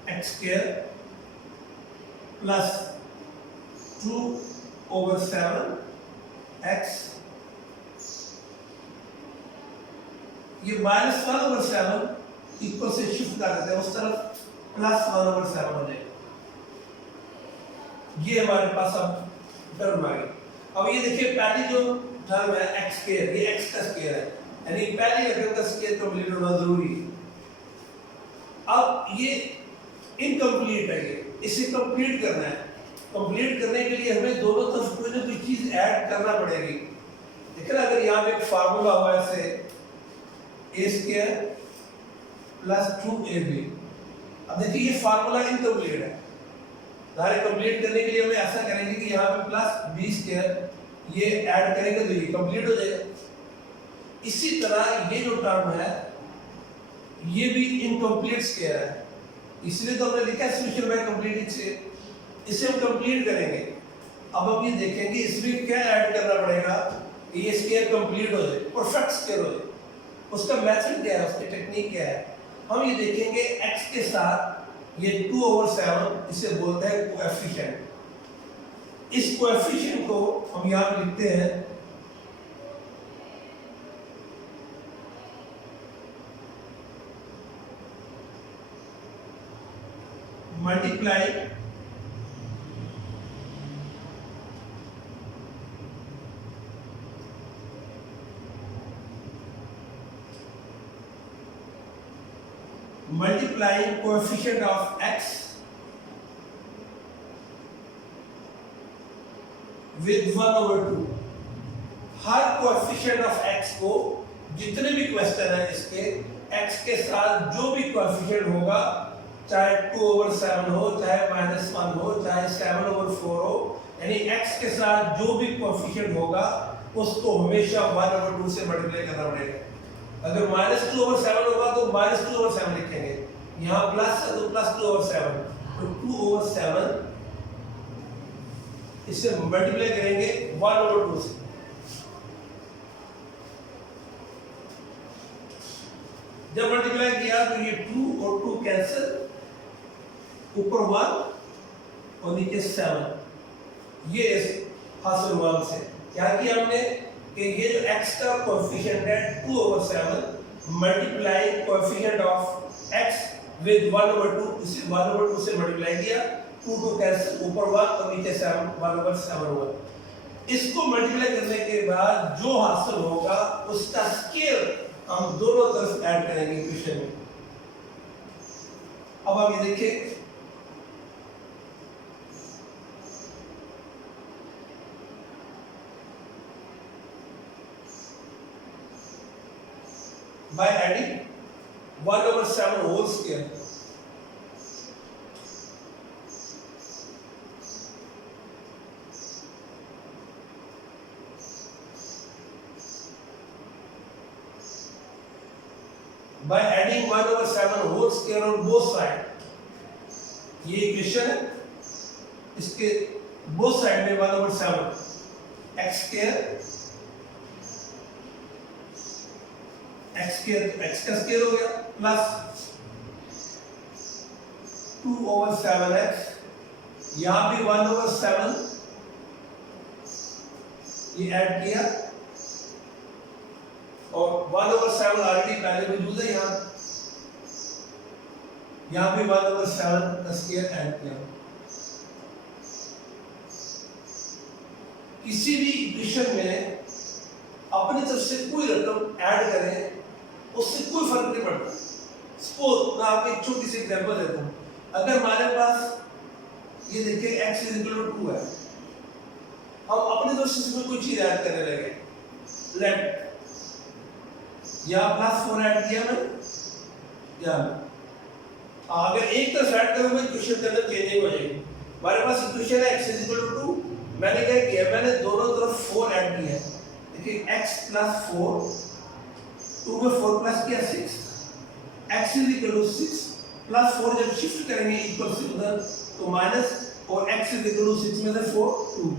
x square plus 2 over 7 x, ये माइनस 1 ओवर 7 इक्वल से शिफ्ट कर देते हैं उस तरफ, प्लस 1 ओवर 7 हो जाएगा। ये हमारे पास अब टर्म आ गई। अब ये देखिए पहली जो टर्म है x स्क्वायर, ये x का स्क्वायर है, यानी पहली रकम का स्क्वायर कंप्लीट होना जरूरी है। अब ये इनकम्प्लीट है, ये इसे कंप्लीट करना है। कंप्लीट करने के लिए हमें दोनों तरफ कोई ना कोई चीज ऐड करना पड़ेगी। देखिए अगर यहाँ पे एक फार्मूला हुआ ऐसे a स्क्वायर प्लस 2ab, अब देखिए ये फार्मूला इनकम्प्लीट है। सारे कंप्लीट करने के लिए हमें ऐसा करेंगे कि यहाँ पे प्लस b स्क्वायर ये ऐड करेंगे तो ये कंप्लीट हो जाएगा। इसी तरह ये जो टर्म है ये भी इनकम्प्लीट स्क्वायर है, इसलिए तो हमने लिखा है सॉल्यूशन बाय कंप्लीटिंग स्क्वायर। इसे हम कंप्लीट करेंगे। अब हम ये देखेंगे इसमें क्या ऐड करना पड़ेगा कि ये स्क्वायर कंप्लीट हो जाए, परफेक्ट स्क्वायर हो जाए। उसका मेथड क्या है, उसकी टेक्निक क्या है, हम ये देखेंगे x के साथ ये 2 ओवर 7 इसे बोलते हैं कोएफिशिएंट। इस कोएफिशिएंट को हम यहाँ पे लिखते हैं multiply multiplying coefficient of x with 1 over 2। Her coefficient of x को, जितने भी क्वेश्चन है इसके, x के साथ जो भी कोएफिशिएंट होगा, चाहे 2 ओवर 7 हो, चाहे माइनस 1 हो, चाहे 7 ओवर 4 हो, यानी x के साथ जो भी कोएफिशिएंट होगा उसको हमेशा 1 ओवर 2 से मल्टीप्लाई करना पड़ेगा। अगर माइनस 2 ओवर 7 होगा तो माइनस 2 ओवर 7 लिखेंगे, यहाँ प्लस है तो प्लस 2 ओवर 7, तो 2 ओवर 7 इससे मल्टीप्लाई करेंगे 1 ओवर 2 से। जब मल्टीप्लाई किया तो ये 2 और 2 कैंसिल, ऊपर 1 और नीचे 7, ये इस हासिल मान से क्या किया हमने कि ये जो x का कोएफिशिएंट है 2/7 multiply coefficient of x with 1/2, इसे 1/2 से मल्टीप्लाई किया, 2 कैंसिल, ऊपर 1 और नीचे 7, 1/7 हुआ। इसको मल्टीप्लाई करने के बाद जो हासिल होगा उसका स्केयर हम दोनों तरफ ऐड करेंगे इक्वेशन में। अब आप ये देखिए by adding 1/7 whole square by adding 1/7 whole square on both side, ये इक्वेशन है, इसके बोथ साइड में 1/7 x स्क्वायर, x का स्क्वायर हो गया प्लस 2/7x, यहां भी 1/7 ये ऐड किया और 1/7 ऑलरेडी पहले मौजूद है, यहां भी 1/7 का स्क्वायर ऐड किया। किसी भी इक्वेशन में अपनी तरफ से कोई रकम ऐड करें उससे कोई फर्क नहीं पड़ता। सपोज मैं आपको एक छोटी सी एग्जांपल देता हूं, अगर हमारे पास ये देखिए x = 2 है, हम अपनी तरफ से इसमें कोई चीज ऐड करने लगे, लेट या +4 ऐड किया मैंने, या अगर एक तरफ ऐड करूंगा इक्वेशन के अंदर चेंजिंग हो जाएगी। हमारे पास इक्वेशन है x = 2, मैंने क्या किया, मैंने दोनों तरफ 4 ऐड किया। देखिए x + 4, 2 में 4 प्लस किया 6, x = 6 प्लस 4 जब शिफ्ट करेंगे इक्वल से उधर तो माइनस, और x = 6 में से 4 2।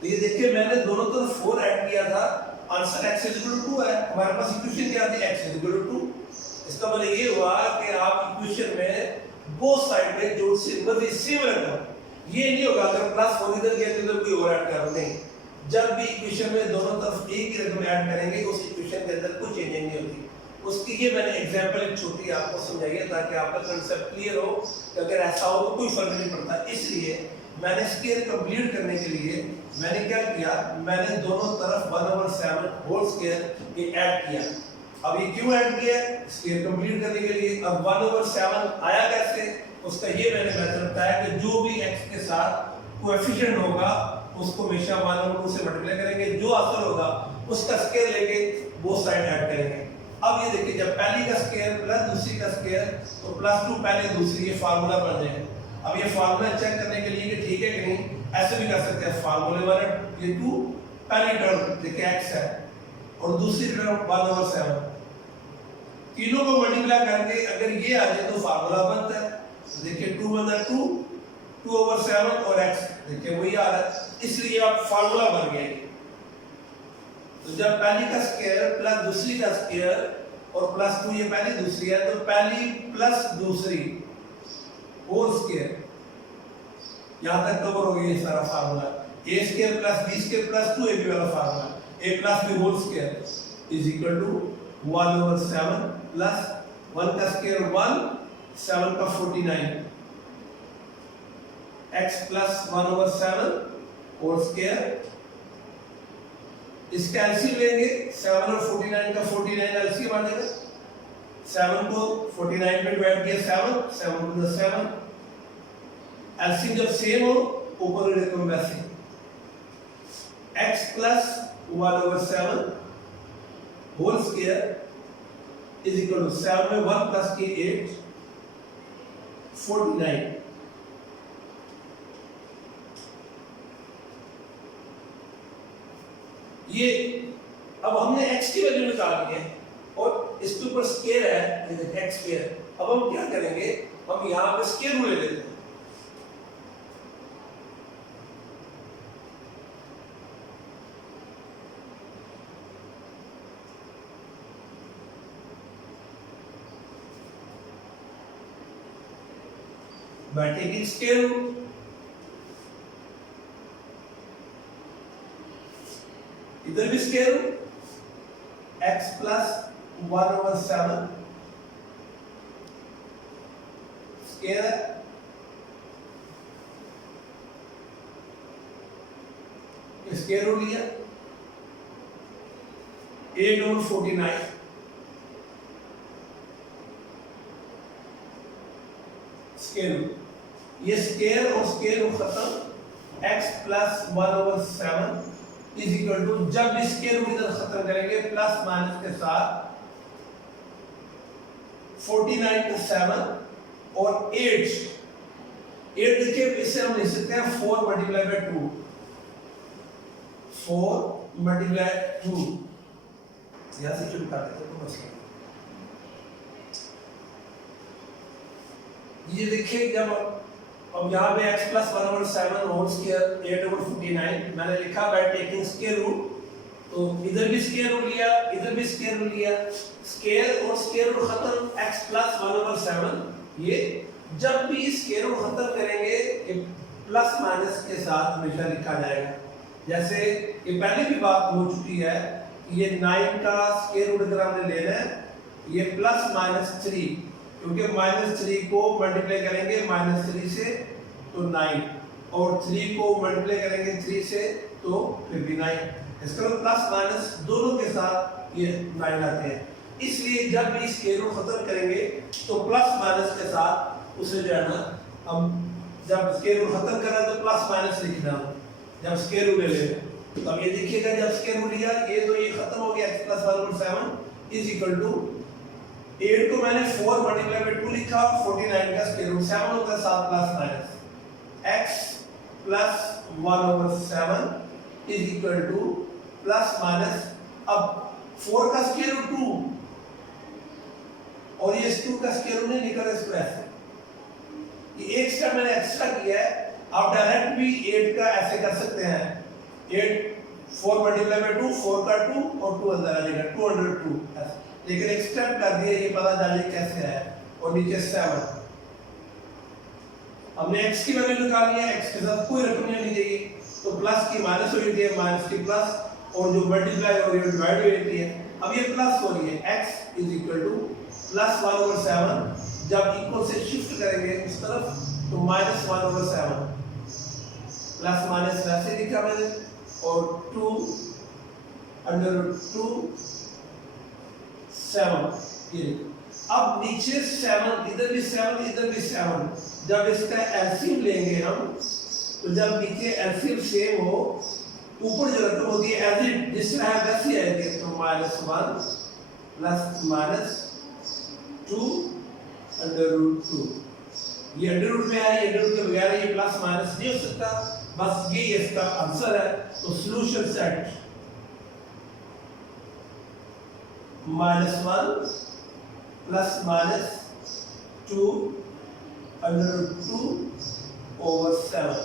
तो ये देखिए मैंने दोनों तरफ 4 ऐड किया था, आंसर x = 2 है। हमारे पास इक्वेशन क्या थी, x = 2। इसका मतलब ये हुआ कि आप इक्वेशन में बोथ साइड में जो मतलब सेम रखना, ये नहीं होगा अगर +4 इधर गया तो इधर कोई और ऐड करो, नहीं। जब भी इक्वेशन में दोनों तरफ एक ही रकम ऐड करेंगे उस इक्वेशन के अंदर कोई चेंजिंग नहीं होती। उसकी ये मैंने एग्जांपल एक छोटी आपको समझाई है ताकि आपका कांसेप्ट क्लियर हो कि अगर ऐसा हो तो कोई फर्क नहीं पड़ता। इसलिए मैंने स्क्वायर कंप्लीट करने के लिए मैंने क्या किया, मैंने दोनों तरफ 1/7 होल स्क्वायर ये ऐड किया। अब ये क्यों ऐड किया, स्क्वायर कंप्लीट करने के लिए। अब 1/7 आया कैसे, उसका ये मैंने मेथड बताया कि जो भी x के साथ कोएफिशिएंट होगा उसको हमेशा 1/2 से मल्टीप्लाई करेंगे, जो आंसर होगा उसका स्क्वायर लेके बोथ साइड ऐड करेंगे। अब ये देखिए जब पहली का स्क्वायर प्लस दूसरी का स्क्वायर तो +2 पहले दूसरी, ये फार्मूला बन जाएगा। अब ये फार्मूला चेक करने के लिए कि ठीक है कि नहीं, ऐसे भी कर सकते हैं। फार्मूले वाला ये 2 पहली टर्म देखिए x है और दूसरी टर्म 1/7, तीनों को मल्टीप्लाई करके अगर ये आ जाए तो फार्मूला बनता है। देखिए 2 बना 2, 2/7 और x देखिए वही आ रहा है, इसलिए आप फार्मूला बन गया। तो जब पहली का स्क्वायर प्लस दूसरी का स्क्वायर और +2 ये पहली दूसरी है तो पहली प्लस दूसरी होल स्क्वायर, यहां तक कवर हो गया ये सारा formula. a square plus b square plus 2ab वाला formula, a plus b whole square = 1/7 plus 1 का स्क्वायर 1, 7 का 49, x प्लस 1/7 होल स्क्वायर। इसका एलसीएम लेंगे, 7 और 49 का 49 एलसीएम आ जाएगा। 7 को 49 में डिवाइड किया 7, 7 × 7, एलसीएम जब सेम हो ऊपर रकम वैसे, x प्लस 1/7 होल स्क्वायर = 7 में 1 प्लस के 8, 49। ये अब हमने x की वैल्यू निकाल ली है और इसके ऊपर स्क्वायर है, ये देखिए x स्क्वायर। अब हम क्या करेंगे, हम यहाँ पे स्क्वायर रूल ले लेते हैं। by taking square root, इधर भी square root x plus 1/7 square square root लिया 8/49 स्क्वायर रूट, ये स्क्वायर और स्क्वायर रूट खत्म x plus 1/7 is equal to, जब भी स्क्वायर रूट इधर खत्म करेंगे प्लस माइनस के साथ 49 का 7 और 8 देखिए इससे हम लिख सकते हैं 4 मल्टीप्लाई बाय 2, 4 मल्टीप्लाई 2 यहां से शुरू कर देते हैं। बस ये देखिए, जब अब यहाँ पे x प्लस 1/7 होल स्क्वायर 8/49 मैंने लिखा बाय टेकिंग स्क्वायर रूट, तो इधर भी स्क्वायर रूट लिया, इधर भी स्क्वायर रूट लिया, स्क्वायर और स्क्वायर रूट खत्म x प्लस 1/7, ये जब भी स्क्वायर रूट खत्म करेंगे प्लस माइनस के साथ हमेशा लिखा जाएगा। जैसे ये पहले भी बात हो चुकी है, ये 9 का स्क्वायर रूट अगर हमने लेना है, ये प्लस माइनस 3, क्योंकि -3 को मल्टीप्लाई करेंगे -3 से तो 9, और 3 को मल्टीप्लाई करेंगे 3 से तो फिर भी 9, इसका प्लस माइनस दोनों के साथ ये 9 आते हैं। इसलिए जब भी स्क्वायर रूट खत्म करेंगे तो प्लस माइनस के साथ उसे जो है ना, हम जब स्क्वायर रूट खत्म कर रहे हैं तो प्लस माइनस लिखना, जब स्क्वायर रूट ले लें। तो अब ये देखिएगा, जब स्क्वायर रूट लिया ये तो ये खत्म हो गया, x plus 1/7 is equal to 8 को मैंने 4 मल्टीप्लाई बाय 2 लिखा, 49 का स्क्वायर रूट 7 होता है, 7 plus minus x plus 1/7 is equal to plus minus, अब 4 का स्क्वायर रूट 2 और ये 2 का स्क्वायर रूट नहीं निकल इसको ऐसे, ये एक स्टेप मैंने एक्स्ट्रा किया है। आप डायरेक्ट भी 8 का ऐसे कर सकते हैं, 8 4 मल्टीप्लाई बाय 2, 4 का 2 और 2 अंदर आ जाएगा 202 ऐसे, लेकिन एक स्टेप कर दिया, ये पता चलिए कैसे है। और नीचे 7 हमने x की वैल्यू निकाल लिया, x के साथ कोई रकम नहीं होनी चाहिए, तो प्लस की माइनस हो जाती है, माइनस की प्लस, और जो मल्टीप्लाई हो रही है डिवाइड हो जाती है। अब ये प्लस हो रही है, x is equal to plus 1/7, जब इक्वल से शिफ्ट करेंगे उस तरफ तो माइनस 1/7, प्लस माइनस वैसे लिखा मैंने, और 2/2 7 ये। अब नीचे 7, इधर भी 7, इधर भी 7, जब इसका एलसीएम लेंगे हम, तो जब नीचे एलसीएम सेम हो, ऊपर जो रकम होती है एज इट जिस तरह है वैसी आएगी, तो -1 प्लस माइनस 2/2, ये अंडर रूट में है, ये अंडर रूट के बगैर ये प्लस माइनस नहीं हो सकता, बस ये इसका आंसर है। तो सॉल्यूशन सेट -1 प्लस माइनस 2/2/7,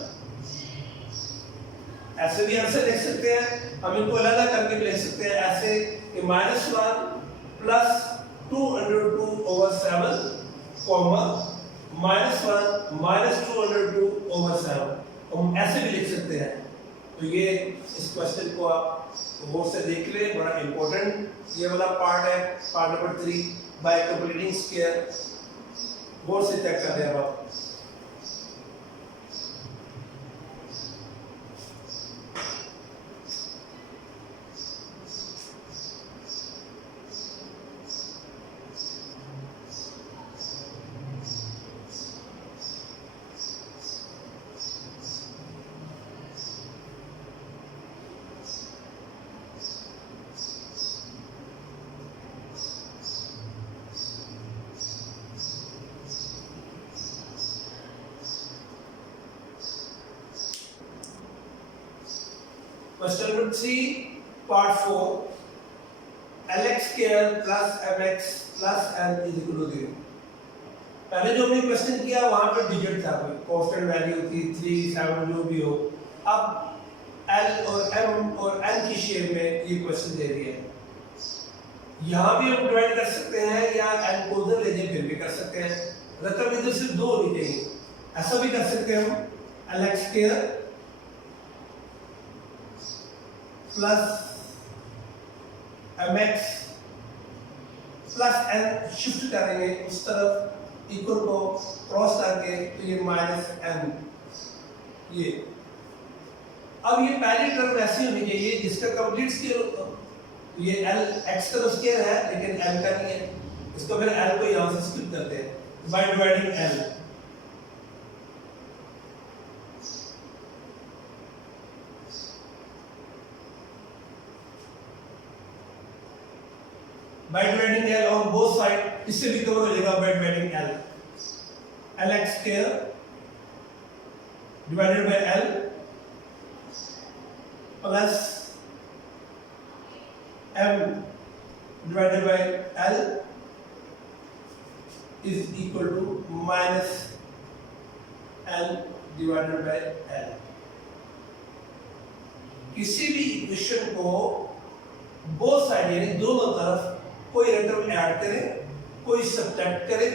ऐसे भी आंसर लिख सकते हैं। हम इनको अलग अलग करके लिख सकते हैं ऐसे कि -1 प्लस 2/2/7 कॉमा -1 माइनस 2/2/7, हम ऐसे भी लिख सकते हैं। तो ये इस क्वेश्चन को आप गौर से देख ले, बड़ा इंपॉर्टेंट ये वाला पार्ट है, part number 3 by completing square, गौर से चेक कर रहे हैं आप। Question number 3, part 4, Lx square plus mx plus n is equal to 0। पहले जो हमने क्वेश्चन किया वहां पर डिजिट था, कोई कांस्टेंट वैल्यू थी 3, 7 जो भी हो। अब L और M और N की शेप में ये क्वेश्चन दे दिया है, यहाँ भी हम डिवाइड कर सकते हैं या N को उधर ले जाए फिर भी कर सकते हैं, रकम इधर सिर्फ 2 होनी चाहिए, ऐसा भी कर सकते हैं हम। Lx square plus mx plus n shift करेंगे उस तरफ, इक्वल को क्रॉस करके, तो ये माइनस n ये। अब ये पहली टर्म ऐसी होनी चाहिए जिसका कंप्लीट स्केयर होता, ये l x का तो स्केयर है लेकिन l का नहीं है, इसको फिर l को यहाँ से स्किप करते हैं by dividing l। By dividing l on both side, इससे भी कवर हो जाएगा by dividing l। lx square divided by l plus m divided by l is equal to minus l divided by l। किसी भी equation को both side यानी दोनों तरफ कोई रकम ऐड करें, कोई सब्ट्रैक्ट करें,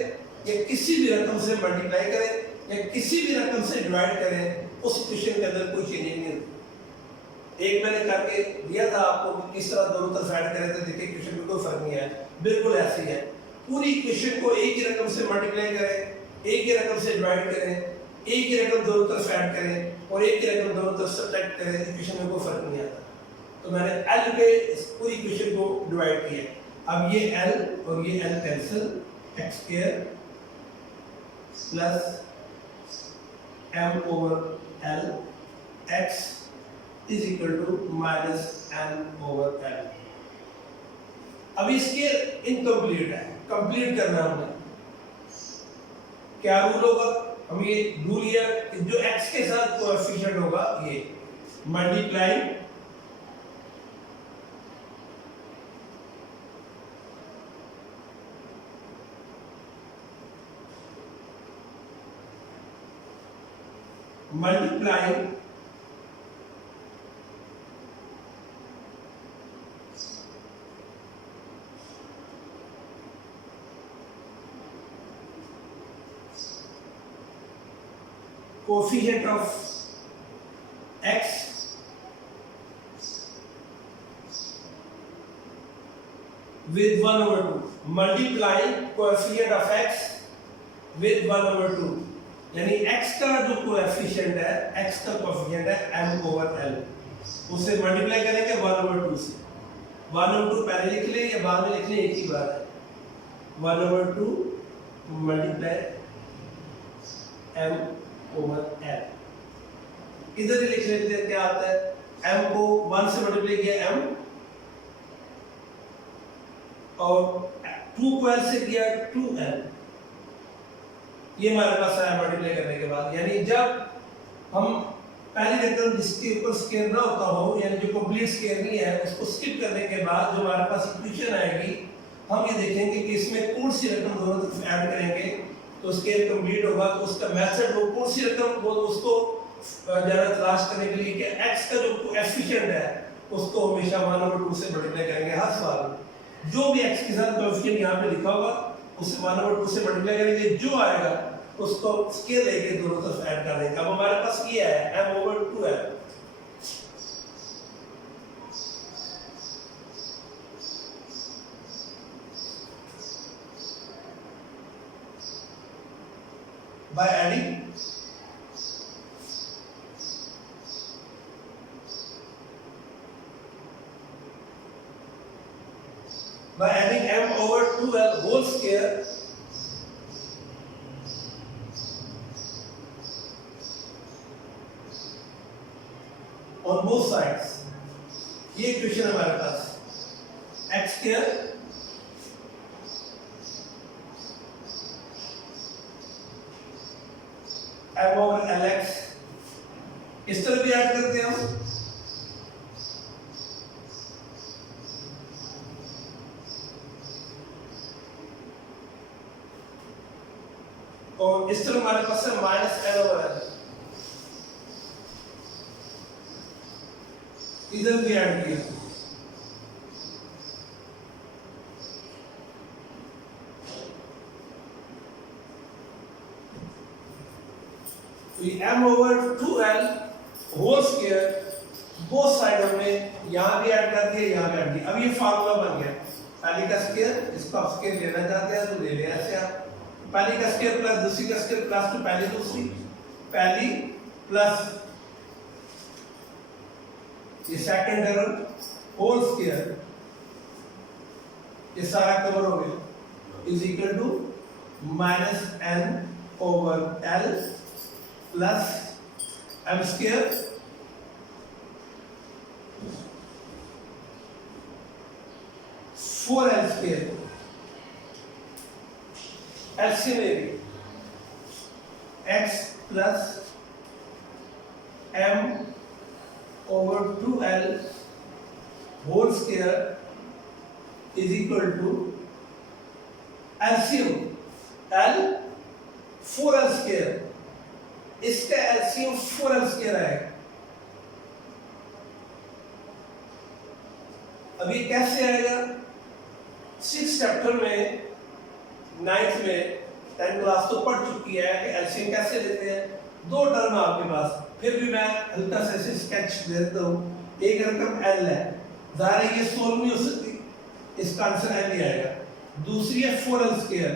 या किसी भी रकम से मल्टीप्लाई करें या किसी भी रकम से डिवाइड करें, उस इक्वेशन के अंदर कोई चेंजिंग नहीं होती। एक मैंने करके दिया था आपको कि किस तरह दोनों तरफ ऐड करें, तो देखिए इक्वेशन में कोई फर्क नहीं है, बिल्कुल ऐसी है। पूरी इक्वेशन को एक ही रकम से मल्टीप्लाई करें, एक ही रकम से डिवाइड करें, एक ही रकम दोनों तरफ ऐड करें और एक ही रकम दोनों तरफ सब्ट्रैक्ट करें, इक्वेशन में कोई फर्क नहीं आता। तो मैंने l पे इस पूरी इक्वेशन को डिवाइड किया। अब ये l और ये l cancel, x square plus m over l x is equal to minus n over l। अब इसके इनकम्प्लीट है, कंप्लीट करना हमने। क्या रूल होगा? हम ये रूल लिया कि जो x के साथ कोएफिशिएंट होगा ये multiply coefficient of x with 1 over 2, multiplying coefficient of x with 1 over 2, यानी x का जो कोएफिशिएंट है, x का कोएफिशिएंट है m ओवर l, उसे मल्टीप्लाई करेंगे 1 ओवर 2 से। 1 ओवर 2 पहले लिख ले या बाद में लिख ले, एक ही बात है। 1 over 2 multiply m over l। इधर ही लिख लेते हैं, क्या आता है, m को 1 से मल्टीप्लाई किया m और 2 को l से किया 2l, ये हमारे पास आया मल्टीप्लाई करने के बाद। यानी जब हम पहली रकम जिसके ऊपर स्केयर ना होता हो, यानी जो कंप्लीट स्केयर नहीं है, उसको स्किप करने के बाद जो हमारे पास इक्वेशन आएगी, हम ये देखेंगे कि इसमें कौन सी रकम दोनों तरफ ऐड करेंगे तो स्केयर कंप्लीट होगा। तो उसका मेथड वो कौन सी रकम वो उसको जरा तलाश करने के लिए कि x का जो कोएफिशिएंट है उसको हमेशा 1 ओवर 2 से मल्टीप्लाई करेंगे हर सवाल में। जो भी x के साथ कोएफिशिएंट यहाँ पे लिखा होगा उसे 1 ओवर 2 से मल्टीप्लाई करेंगे, जो आएगा उसको स्केयर लेके दोनों तरफ ऐड कर देंगे। अब हमारे पास ये है m over 2l, by adding m over 2l whole square on both sides। ये इक्वेशन हमारे पास x square m over lx, इस तरह भी ऐड करते हैं हम, और इस तरह हमारे पास है माइनस l ओवर l, इधर भी ऐड किया। m over 2l whole square both side हमने यहाँ भी ऐड कर दिया, यहाँ भी ऐड दिया। अब ये फार्मूला बन गया पहली का स्क्वायर, इसको आप स्क्वायर लेना चाहते हैं तो ले लें ऐसे आप। पहली का स्क्वायर प्लस दूसरी का स्क्वायर प्लस टू पहली दूसरी, पहली प्लस ये सेकंड टर्म होल स्क्वायर, ये सारा कवर हो गया, is equal to minus n over l plus m square four l square LCM में x plus m over 2l whole square is equal to LCM l 4l square, इसका LCM 4l square आएगा। अब ये कैसे आएगा? 6 chapter में 9th में 10th class तो पढ़ चुकी है कि एलसीएम कैसे लेते हैं। दो टर्म आपके पास, फिर भी मैं हल्का से स्केच दे देता हूँ। एक रकम एल है, ज़ाहिर है ये सोल्व नहीं हो सकती, इसका आंसर एल ही आएगा। दूसरी है 4l स्क्वायर,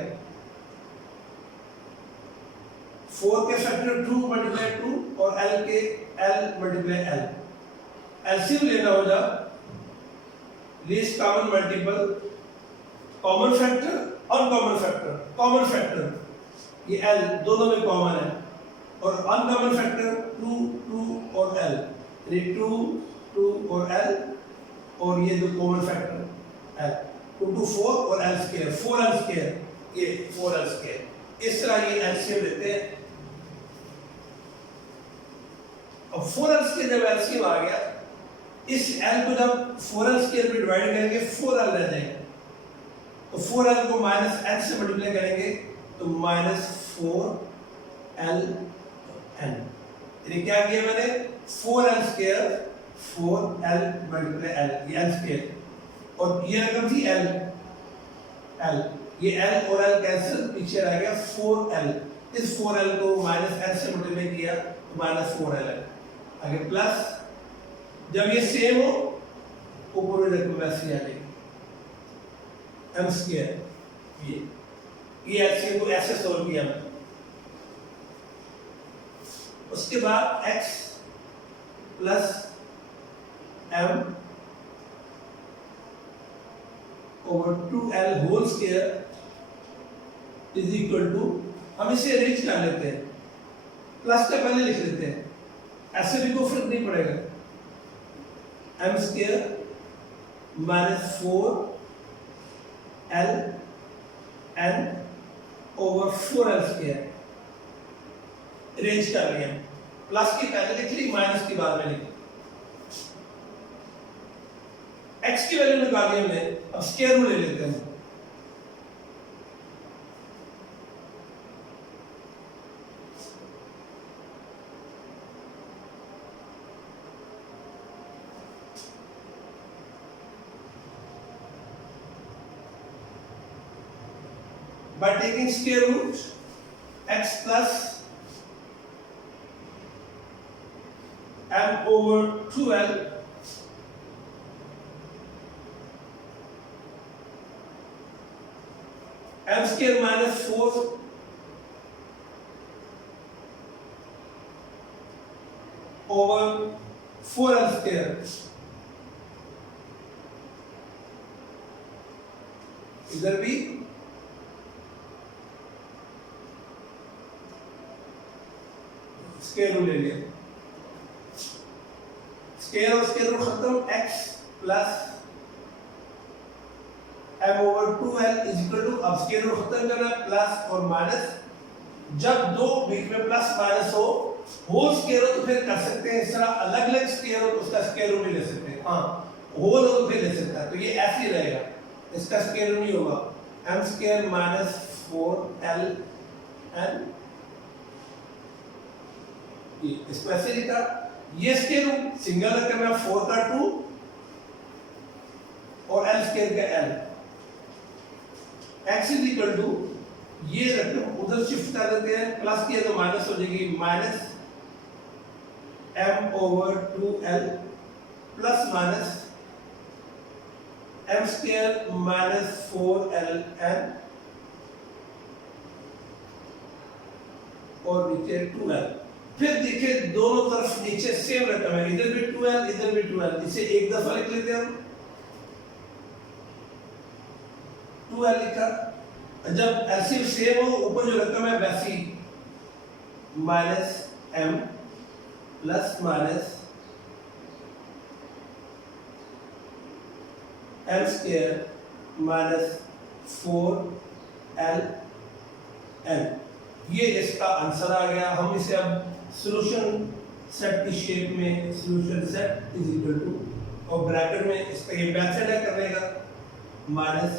4 के फैक्टर 2 मल्टीप्लाई 2 और l के l मल्टीप्लाई l। एलसीएम लेना होगा least common multiple, common factor, uncommon factor. Common factor ये l दोनों में कॉमन है, और अनकॉमन फैक्टर 2 2 और l, यानी 2 2 और l, और ये दो कॉमन फैक्टर l 2 2 4 और l स्क्वायर 4l स्क्वायर, ये 4l स्क्वायर। इस तरह ये एलसीएम लेते हैं। अब 4l स्क्वायर जब एलसीएम आ गया, इस l को जब 4l स्क्वायर में डिवाइड करेंगे 4l रह जाएगा, तो 4l को माइनस n से मल्टीप्लाई करेंगे तो माइनस 4l n। यानी क्या किया मैंने? 4l square 4l multiply l, ये l स्क्वायर, और ये रकम थी l, ये l और l कैंसिल, पीछे रह गया 4l। इस 4l को माइनस n से मल्टीप्लाई किया तो माइनस 4l आगे प्लस, जब ये सेम हो ऊपर रकम वैसी आ जाएगी m स्क्वायर। ये एलसीएम को ऐसे सोल्व किया मैंने। उसके बाद x plus m over 2l whole square is equal to, हम इसे अरेंज कर लेते हैं, प्लस का पहले लिख लेते हैं, ऐसे भी कोई फर्क नहीं पड़ेगा। m square minus 4l n over 4l square arrange कर लिया। प्लस की पहले लिख ली, माइनस की बाद में लिखी। x की वैल्यू निकाली हमने, अब स्क्वायर रूट ले लेते हैं। By taking square root, x plus m over 2l m square minus 4 over 4l square इधर भी स्क्वायर रूट ले लिया, स्क्वायर और स्क्वायर रूट खत्म, x plus m over 2l is equal to, अब स्क्वायर रूट खत्म करना, प्लस और माइनस, जब दो बीच में प्लस माइनस हो, होल स्क्वायर हो तो फिर कर सकते हैं इस तरह, अलग अलग स्क्वायर हो तो उसका स्क्वायर रूट नहीं ले सकते। हाँ होल हो तो फिर ले सकता है, तो ये ऐसे ही रहेगा, इसका स्क्वायर रूट नहीं होगा। m square minus 4l n, इसको ऐसे लिखा, ये स्क्वायर रूट सिंगल रकम है 4 का 2 और l स्क्वायर का l, x is equal to, ये रकम उधर शिफ्ट कर देते हैं, प्लस किया तो माइनस हो जाएगी, minus m over 2l plus minus m square minus 4ln और नीचे 2l। फिर देखिए दोनों तरफ नीचे सेम रकम है, इधर भी 2l इधर भी 2l, इसे एक दफा लिख लेते हैं हम। 2l लिखा, जब एलसीएम सेम हो ऊपर जो रकम है वैसी minus m plus minus m square minus 4ln, ये इसका आंसर आ गया। हम इसे अब सॉल्यूशन सेट की शेप में solution set is equal to और ब्रैकेट में इसका ये मेथड है करने का minus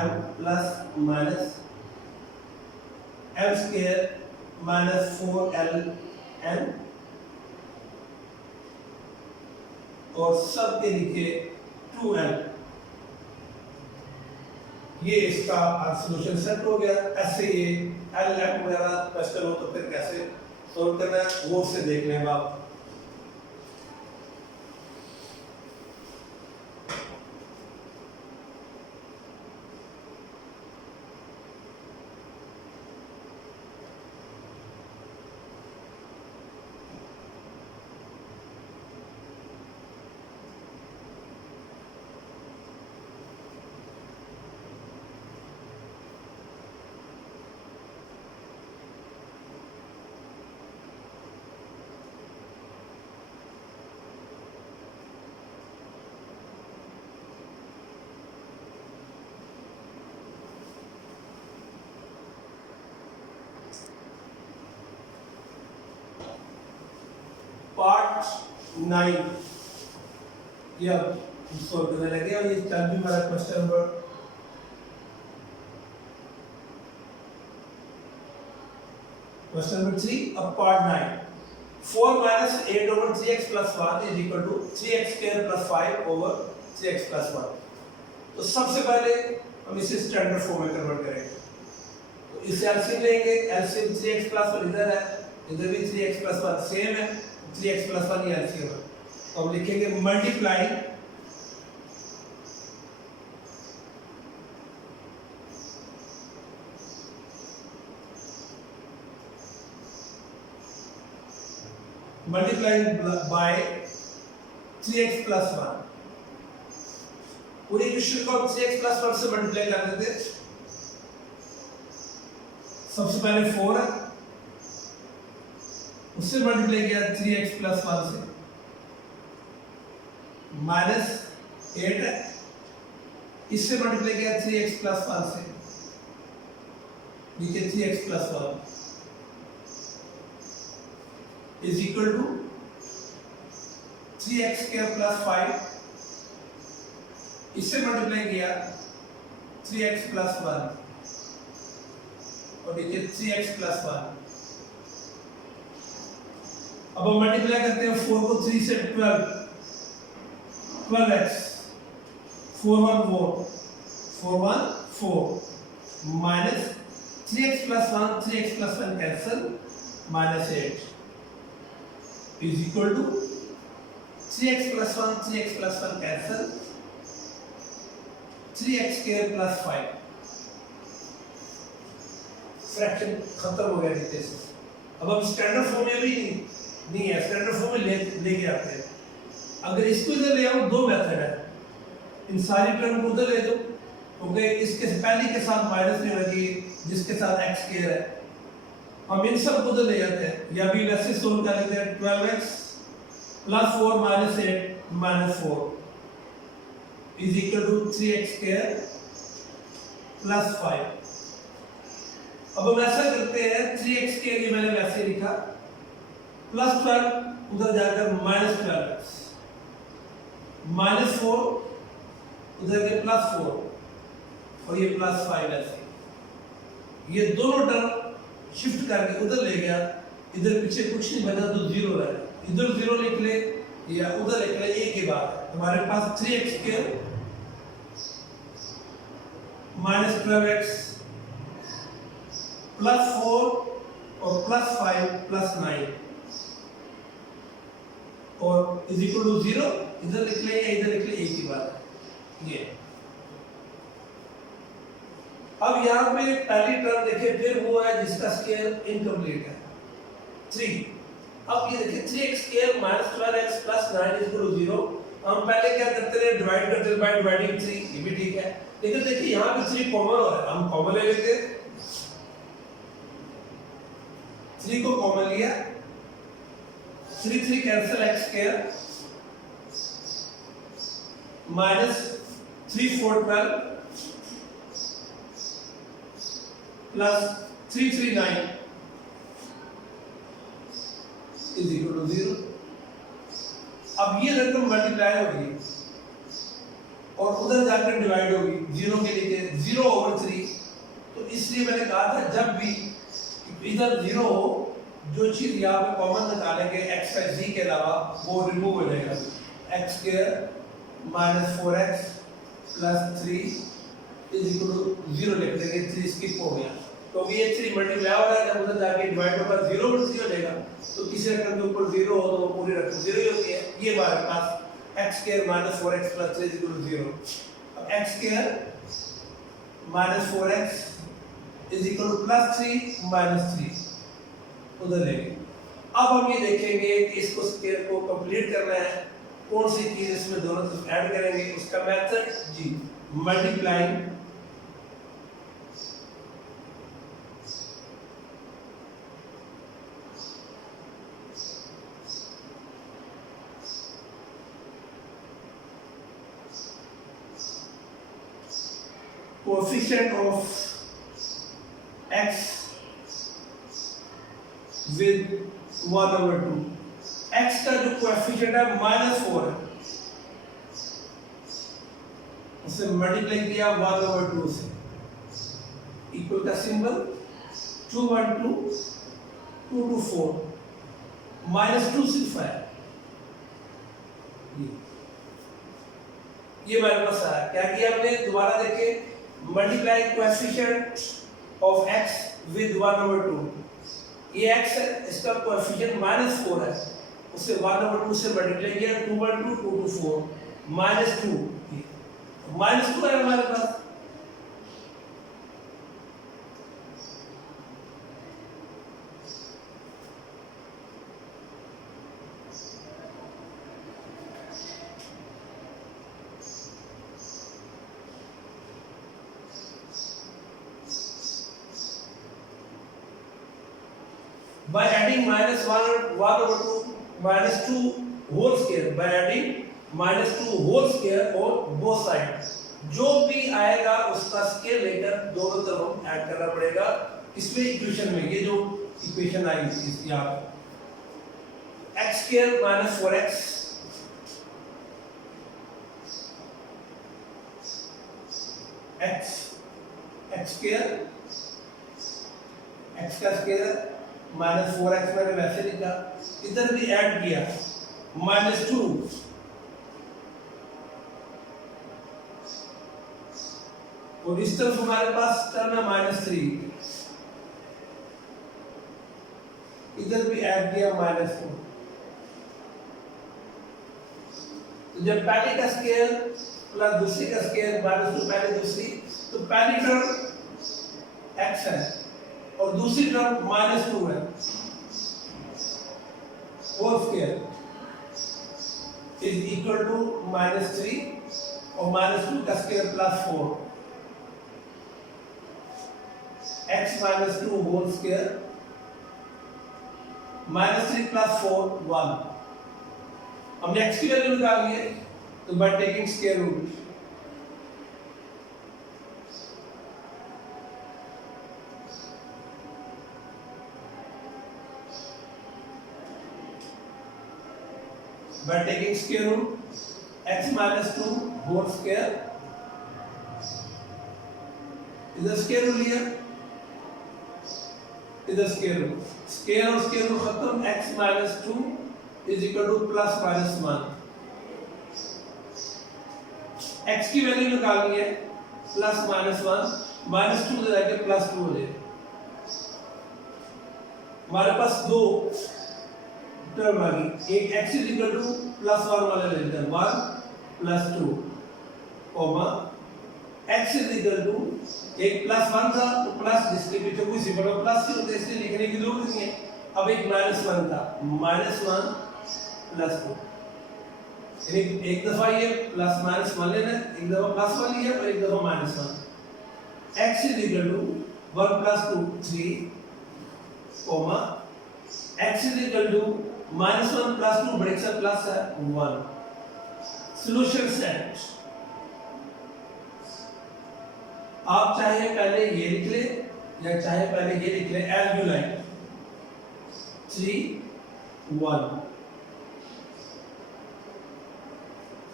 m plus minus m square minus 4ln और सब के नीचे 2l, ये इसका सॉल्यूशन सेट हो गया। ऐसे ये एल एम वगैरह क्वेश्चन हो तो फिर कैसे सोल्व करना है वो से देख लेंगे आप। पार्ट 9 ये अब सॉल्व करने लगे और ये चल भी हमारा क्वेश्चन नंबर क्वेश्चन नंबर 3 अब part 9। 4 minus 8 over 3x plus 1 is equal to 3x square plus 5 over 3x plus 1। तो सबसे पहले हम इसे स्टैंडर्ड फॉर्म में कन्वर्ट करेंगे। तो इसे एलसीएम लेंगे, एलसीएम 3x plus 1 इधर है, इधर भी 3x plus 1 सेम है, 3x plus 1 ये एलसीएम है। तो हम लिखेंगे मल्टीप्लाई by 3x plus 1। पूरी इक्वेशन को 3x plus 1 से मल्टीप्लाई कर देते। सबसे पहले 4 है, उससे मल्टीप्लाई किया 3x plus 1 से, माइनस 8 है, इससे मल्टीप्लाई किया 3x plus 1 से, नीचे 3x plus 1 is equal to 3x square plus 5, इससे मल्टीप्लाई किया 3x plus 1 और नीचे 3x plus 1। अब हम मल्टीप्लाई करते हैं 4 को 3 से 12x 4 1 4 4 1 4 minus 3x plus 1 3x plus 1 cancel minus 8 is equal to 3x plus 1 3x plus 1 cancel 3x square plus 5। Fraction खत्म हो गया नीचे से। अब हम स्टैंडर्ड फॉर्म में भी नहीं है, स्टैंडर्ड फॉर्म में लेके आते हैं। अगर इसको इधर ले आओ, दो मेथड है, इन सारी टर्म को उधर ले दो क्योंकि इसके पहले के साथ माइनस नहीं होना चाहिए जिसके साथ x स्क्वायर है। हम इन सब को ले जाते हैं या भी वैसे सोल्व कर लेते हैं। 12x plus 4 minus 8 minus 4 is equal to 3x square plus 5। अब हम ऐसा करते हैं 3x square ये मैंने वैसे लिखा प्लस 12 उधर जाकर माइनस 12x माइनस 4 उधर के प्लस 4 और ये प्लस 5 ऐसे ये दोनों टर्म शिफ्ट करके उधर ले गया, इधर पीछे कुछ नहीं बचा तो जीरो रहा, इधर जीरो लिख ले या उधर लिख ले, एक ही बात है। हमारे पास 3x square minus 12x plus 4 और प्लस 5 प्लस 9 और इज इक्वल टू 0, इधर लिख लें या इधर लिख लें, एक ही बात है ये। अब यहाँ पे पहली टर्म देखिए, फिर वो है जिसका स्केयर इनकम्प्लीट है 3। अब ये देखिए 3x square minus 12x plus 9 is equal to 0। हम पहले क्या करते थे, डिवाइड करते थे बाय डिवाइडिंग 3, ये भी ठीक है। लेकिन देखिए यहाँ पे 3 कॉमन हो रहा है, हम कॉमन ले लेते हैं। 3 को कॉमन लिया, 3 cancel, x square minus 3 4 12 plus 3 9 is equal to 0। अब ये रकम मल्टीप्लाई होगी और उधर जाकर डिवाइड होगी 0 के लिए 0/3। तो इसलिए मैंने कहा था जब भी इधर 0 हो, जो चीज यहाँ पे कॉमन निकालेंगे x का z के अलावा वो रिमूव हो जाएगा। x square minus 4x plus 3 is equal to 0 लिख देंगे, 3 स्किप हो गया। तो ये 3 मल्टीप्लाई हो रहा है, जब उधर जाके डिवाइड होगा 0/3 हो जाएगा। तो किसी रकम के ऊपर 0 हो तो वो पूरी रकम 0 ही होती है। ये हमारे पास x square minus 4x plus 3 is equal to 0। अब x square minus 4x is equal to plus 3 minus 3 उधर लेंगे। अब हम ये देखेंगे कि इसको स्क्वायर को कंप्लीट करना है, कौन सी चीज इसमें दोनों तरफ ऐड करेंगे, उसका मेथड जी multiplying coefficient of x with 1/2। x का जो कोएफिशिएंट है -4 है, उसे मल्टीप्लाई किया 1/2 से, इक्वल का सिंबल 2 1 2 2 2 4 -2 सिर्फ है। ये हमारे पास है। क्या किया हमने, दोबारा देखे, multiply coefficient of x with 1/2। ये x है, इसका कोएफिशिएंट -4 है, उसे 1/2 से मल्टीप्लाई किया 2 1 2 2 2 4 -2 -2 है हमारे पास। by adding -1/2 -2 whole square, by adding -2 whole square on both sides, जो भी आएगा उसका स्क्वायर लेकर दोनों तरफ हम ऐड करना पड़ेगा। इसमें इक्वेशन में ये जो इक्वेशन आई इस यहाँ x square minus 4x x square x का स्क्वायर माइनस 4x मैंने वैसे लिखा, इधर भी ऐड किया -2 और इस तरफ हमारे पास टर्म है -3, इधर भी ऐड किया -4। तो जब पहले का स्क्वायर प्लस दूसरी का स्क्वायर -2 पहले दूसरी, तो पहली टर्म x है और दूसरी टर्म -2 है, whole square is equal to -3 और -2 का स्क्वायर +4 x -2 होल स्क्वायर -3 + 4 1। हमने x की वैल्यू निकाली है, तो by taking square root by taking square root x -2 whole square, इधर स्क्वायर रूट लिया, इधर स्क्वायर रूट, स्क्वायर और स्क्वायर रूट खत्म, x -2 is equal to +-1। x की वैल्यू निकालनी है +-1 -2 से जाके +2 हो जाए। हमारे पास दो टर्म आ गई। एक x is equal to plus 1 वाला ले लेते हैं, 1 plus 2 comma x is equal to एक प्लस 1 था तो प्लस जिसके पीछे कोई सिंबल हो प्लस से होता है इसलिए लिखने की जरूरत नहीं है। अब एक माइनस 1 था, माइनस 1 प्लस 2, यानी एक दफा ये प्लस माइनस 1 लेना, एक दफा प्लस 1 लिया और एक दफा minus 1। x is equal to 1 plus 2 3 comma x is equal to minus 1 plus 2 बड़े से प्लस है 1। सॉल्यूशन सेट, आप चाहे पहले ये लिख ले या चाहे पहले ये लिख ले, एज यू लाइक। 3 1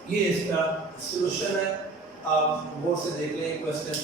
ये इसका सॉल्यूशन है। आप गौर से देख लें क्वेश्चन।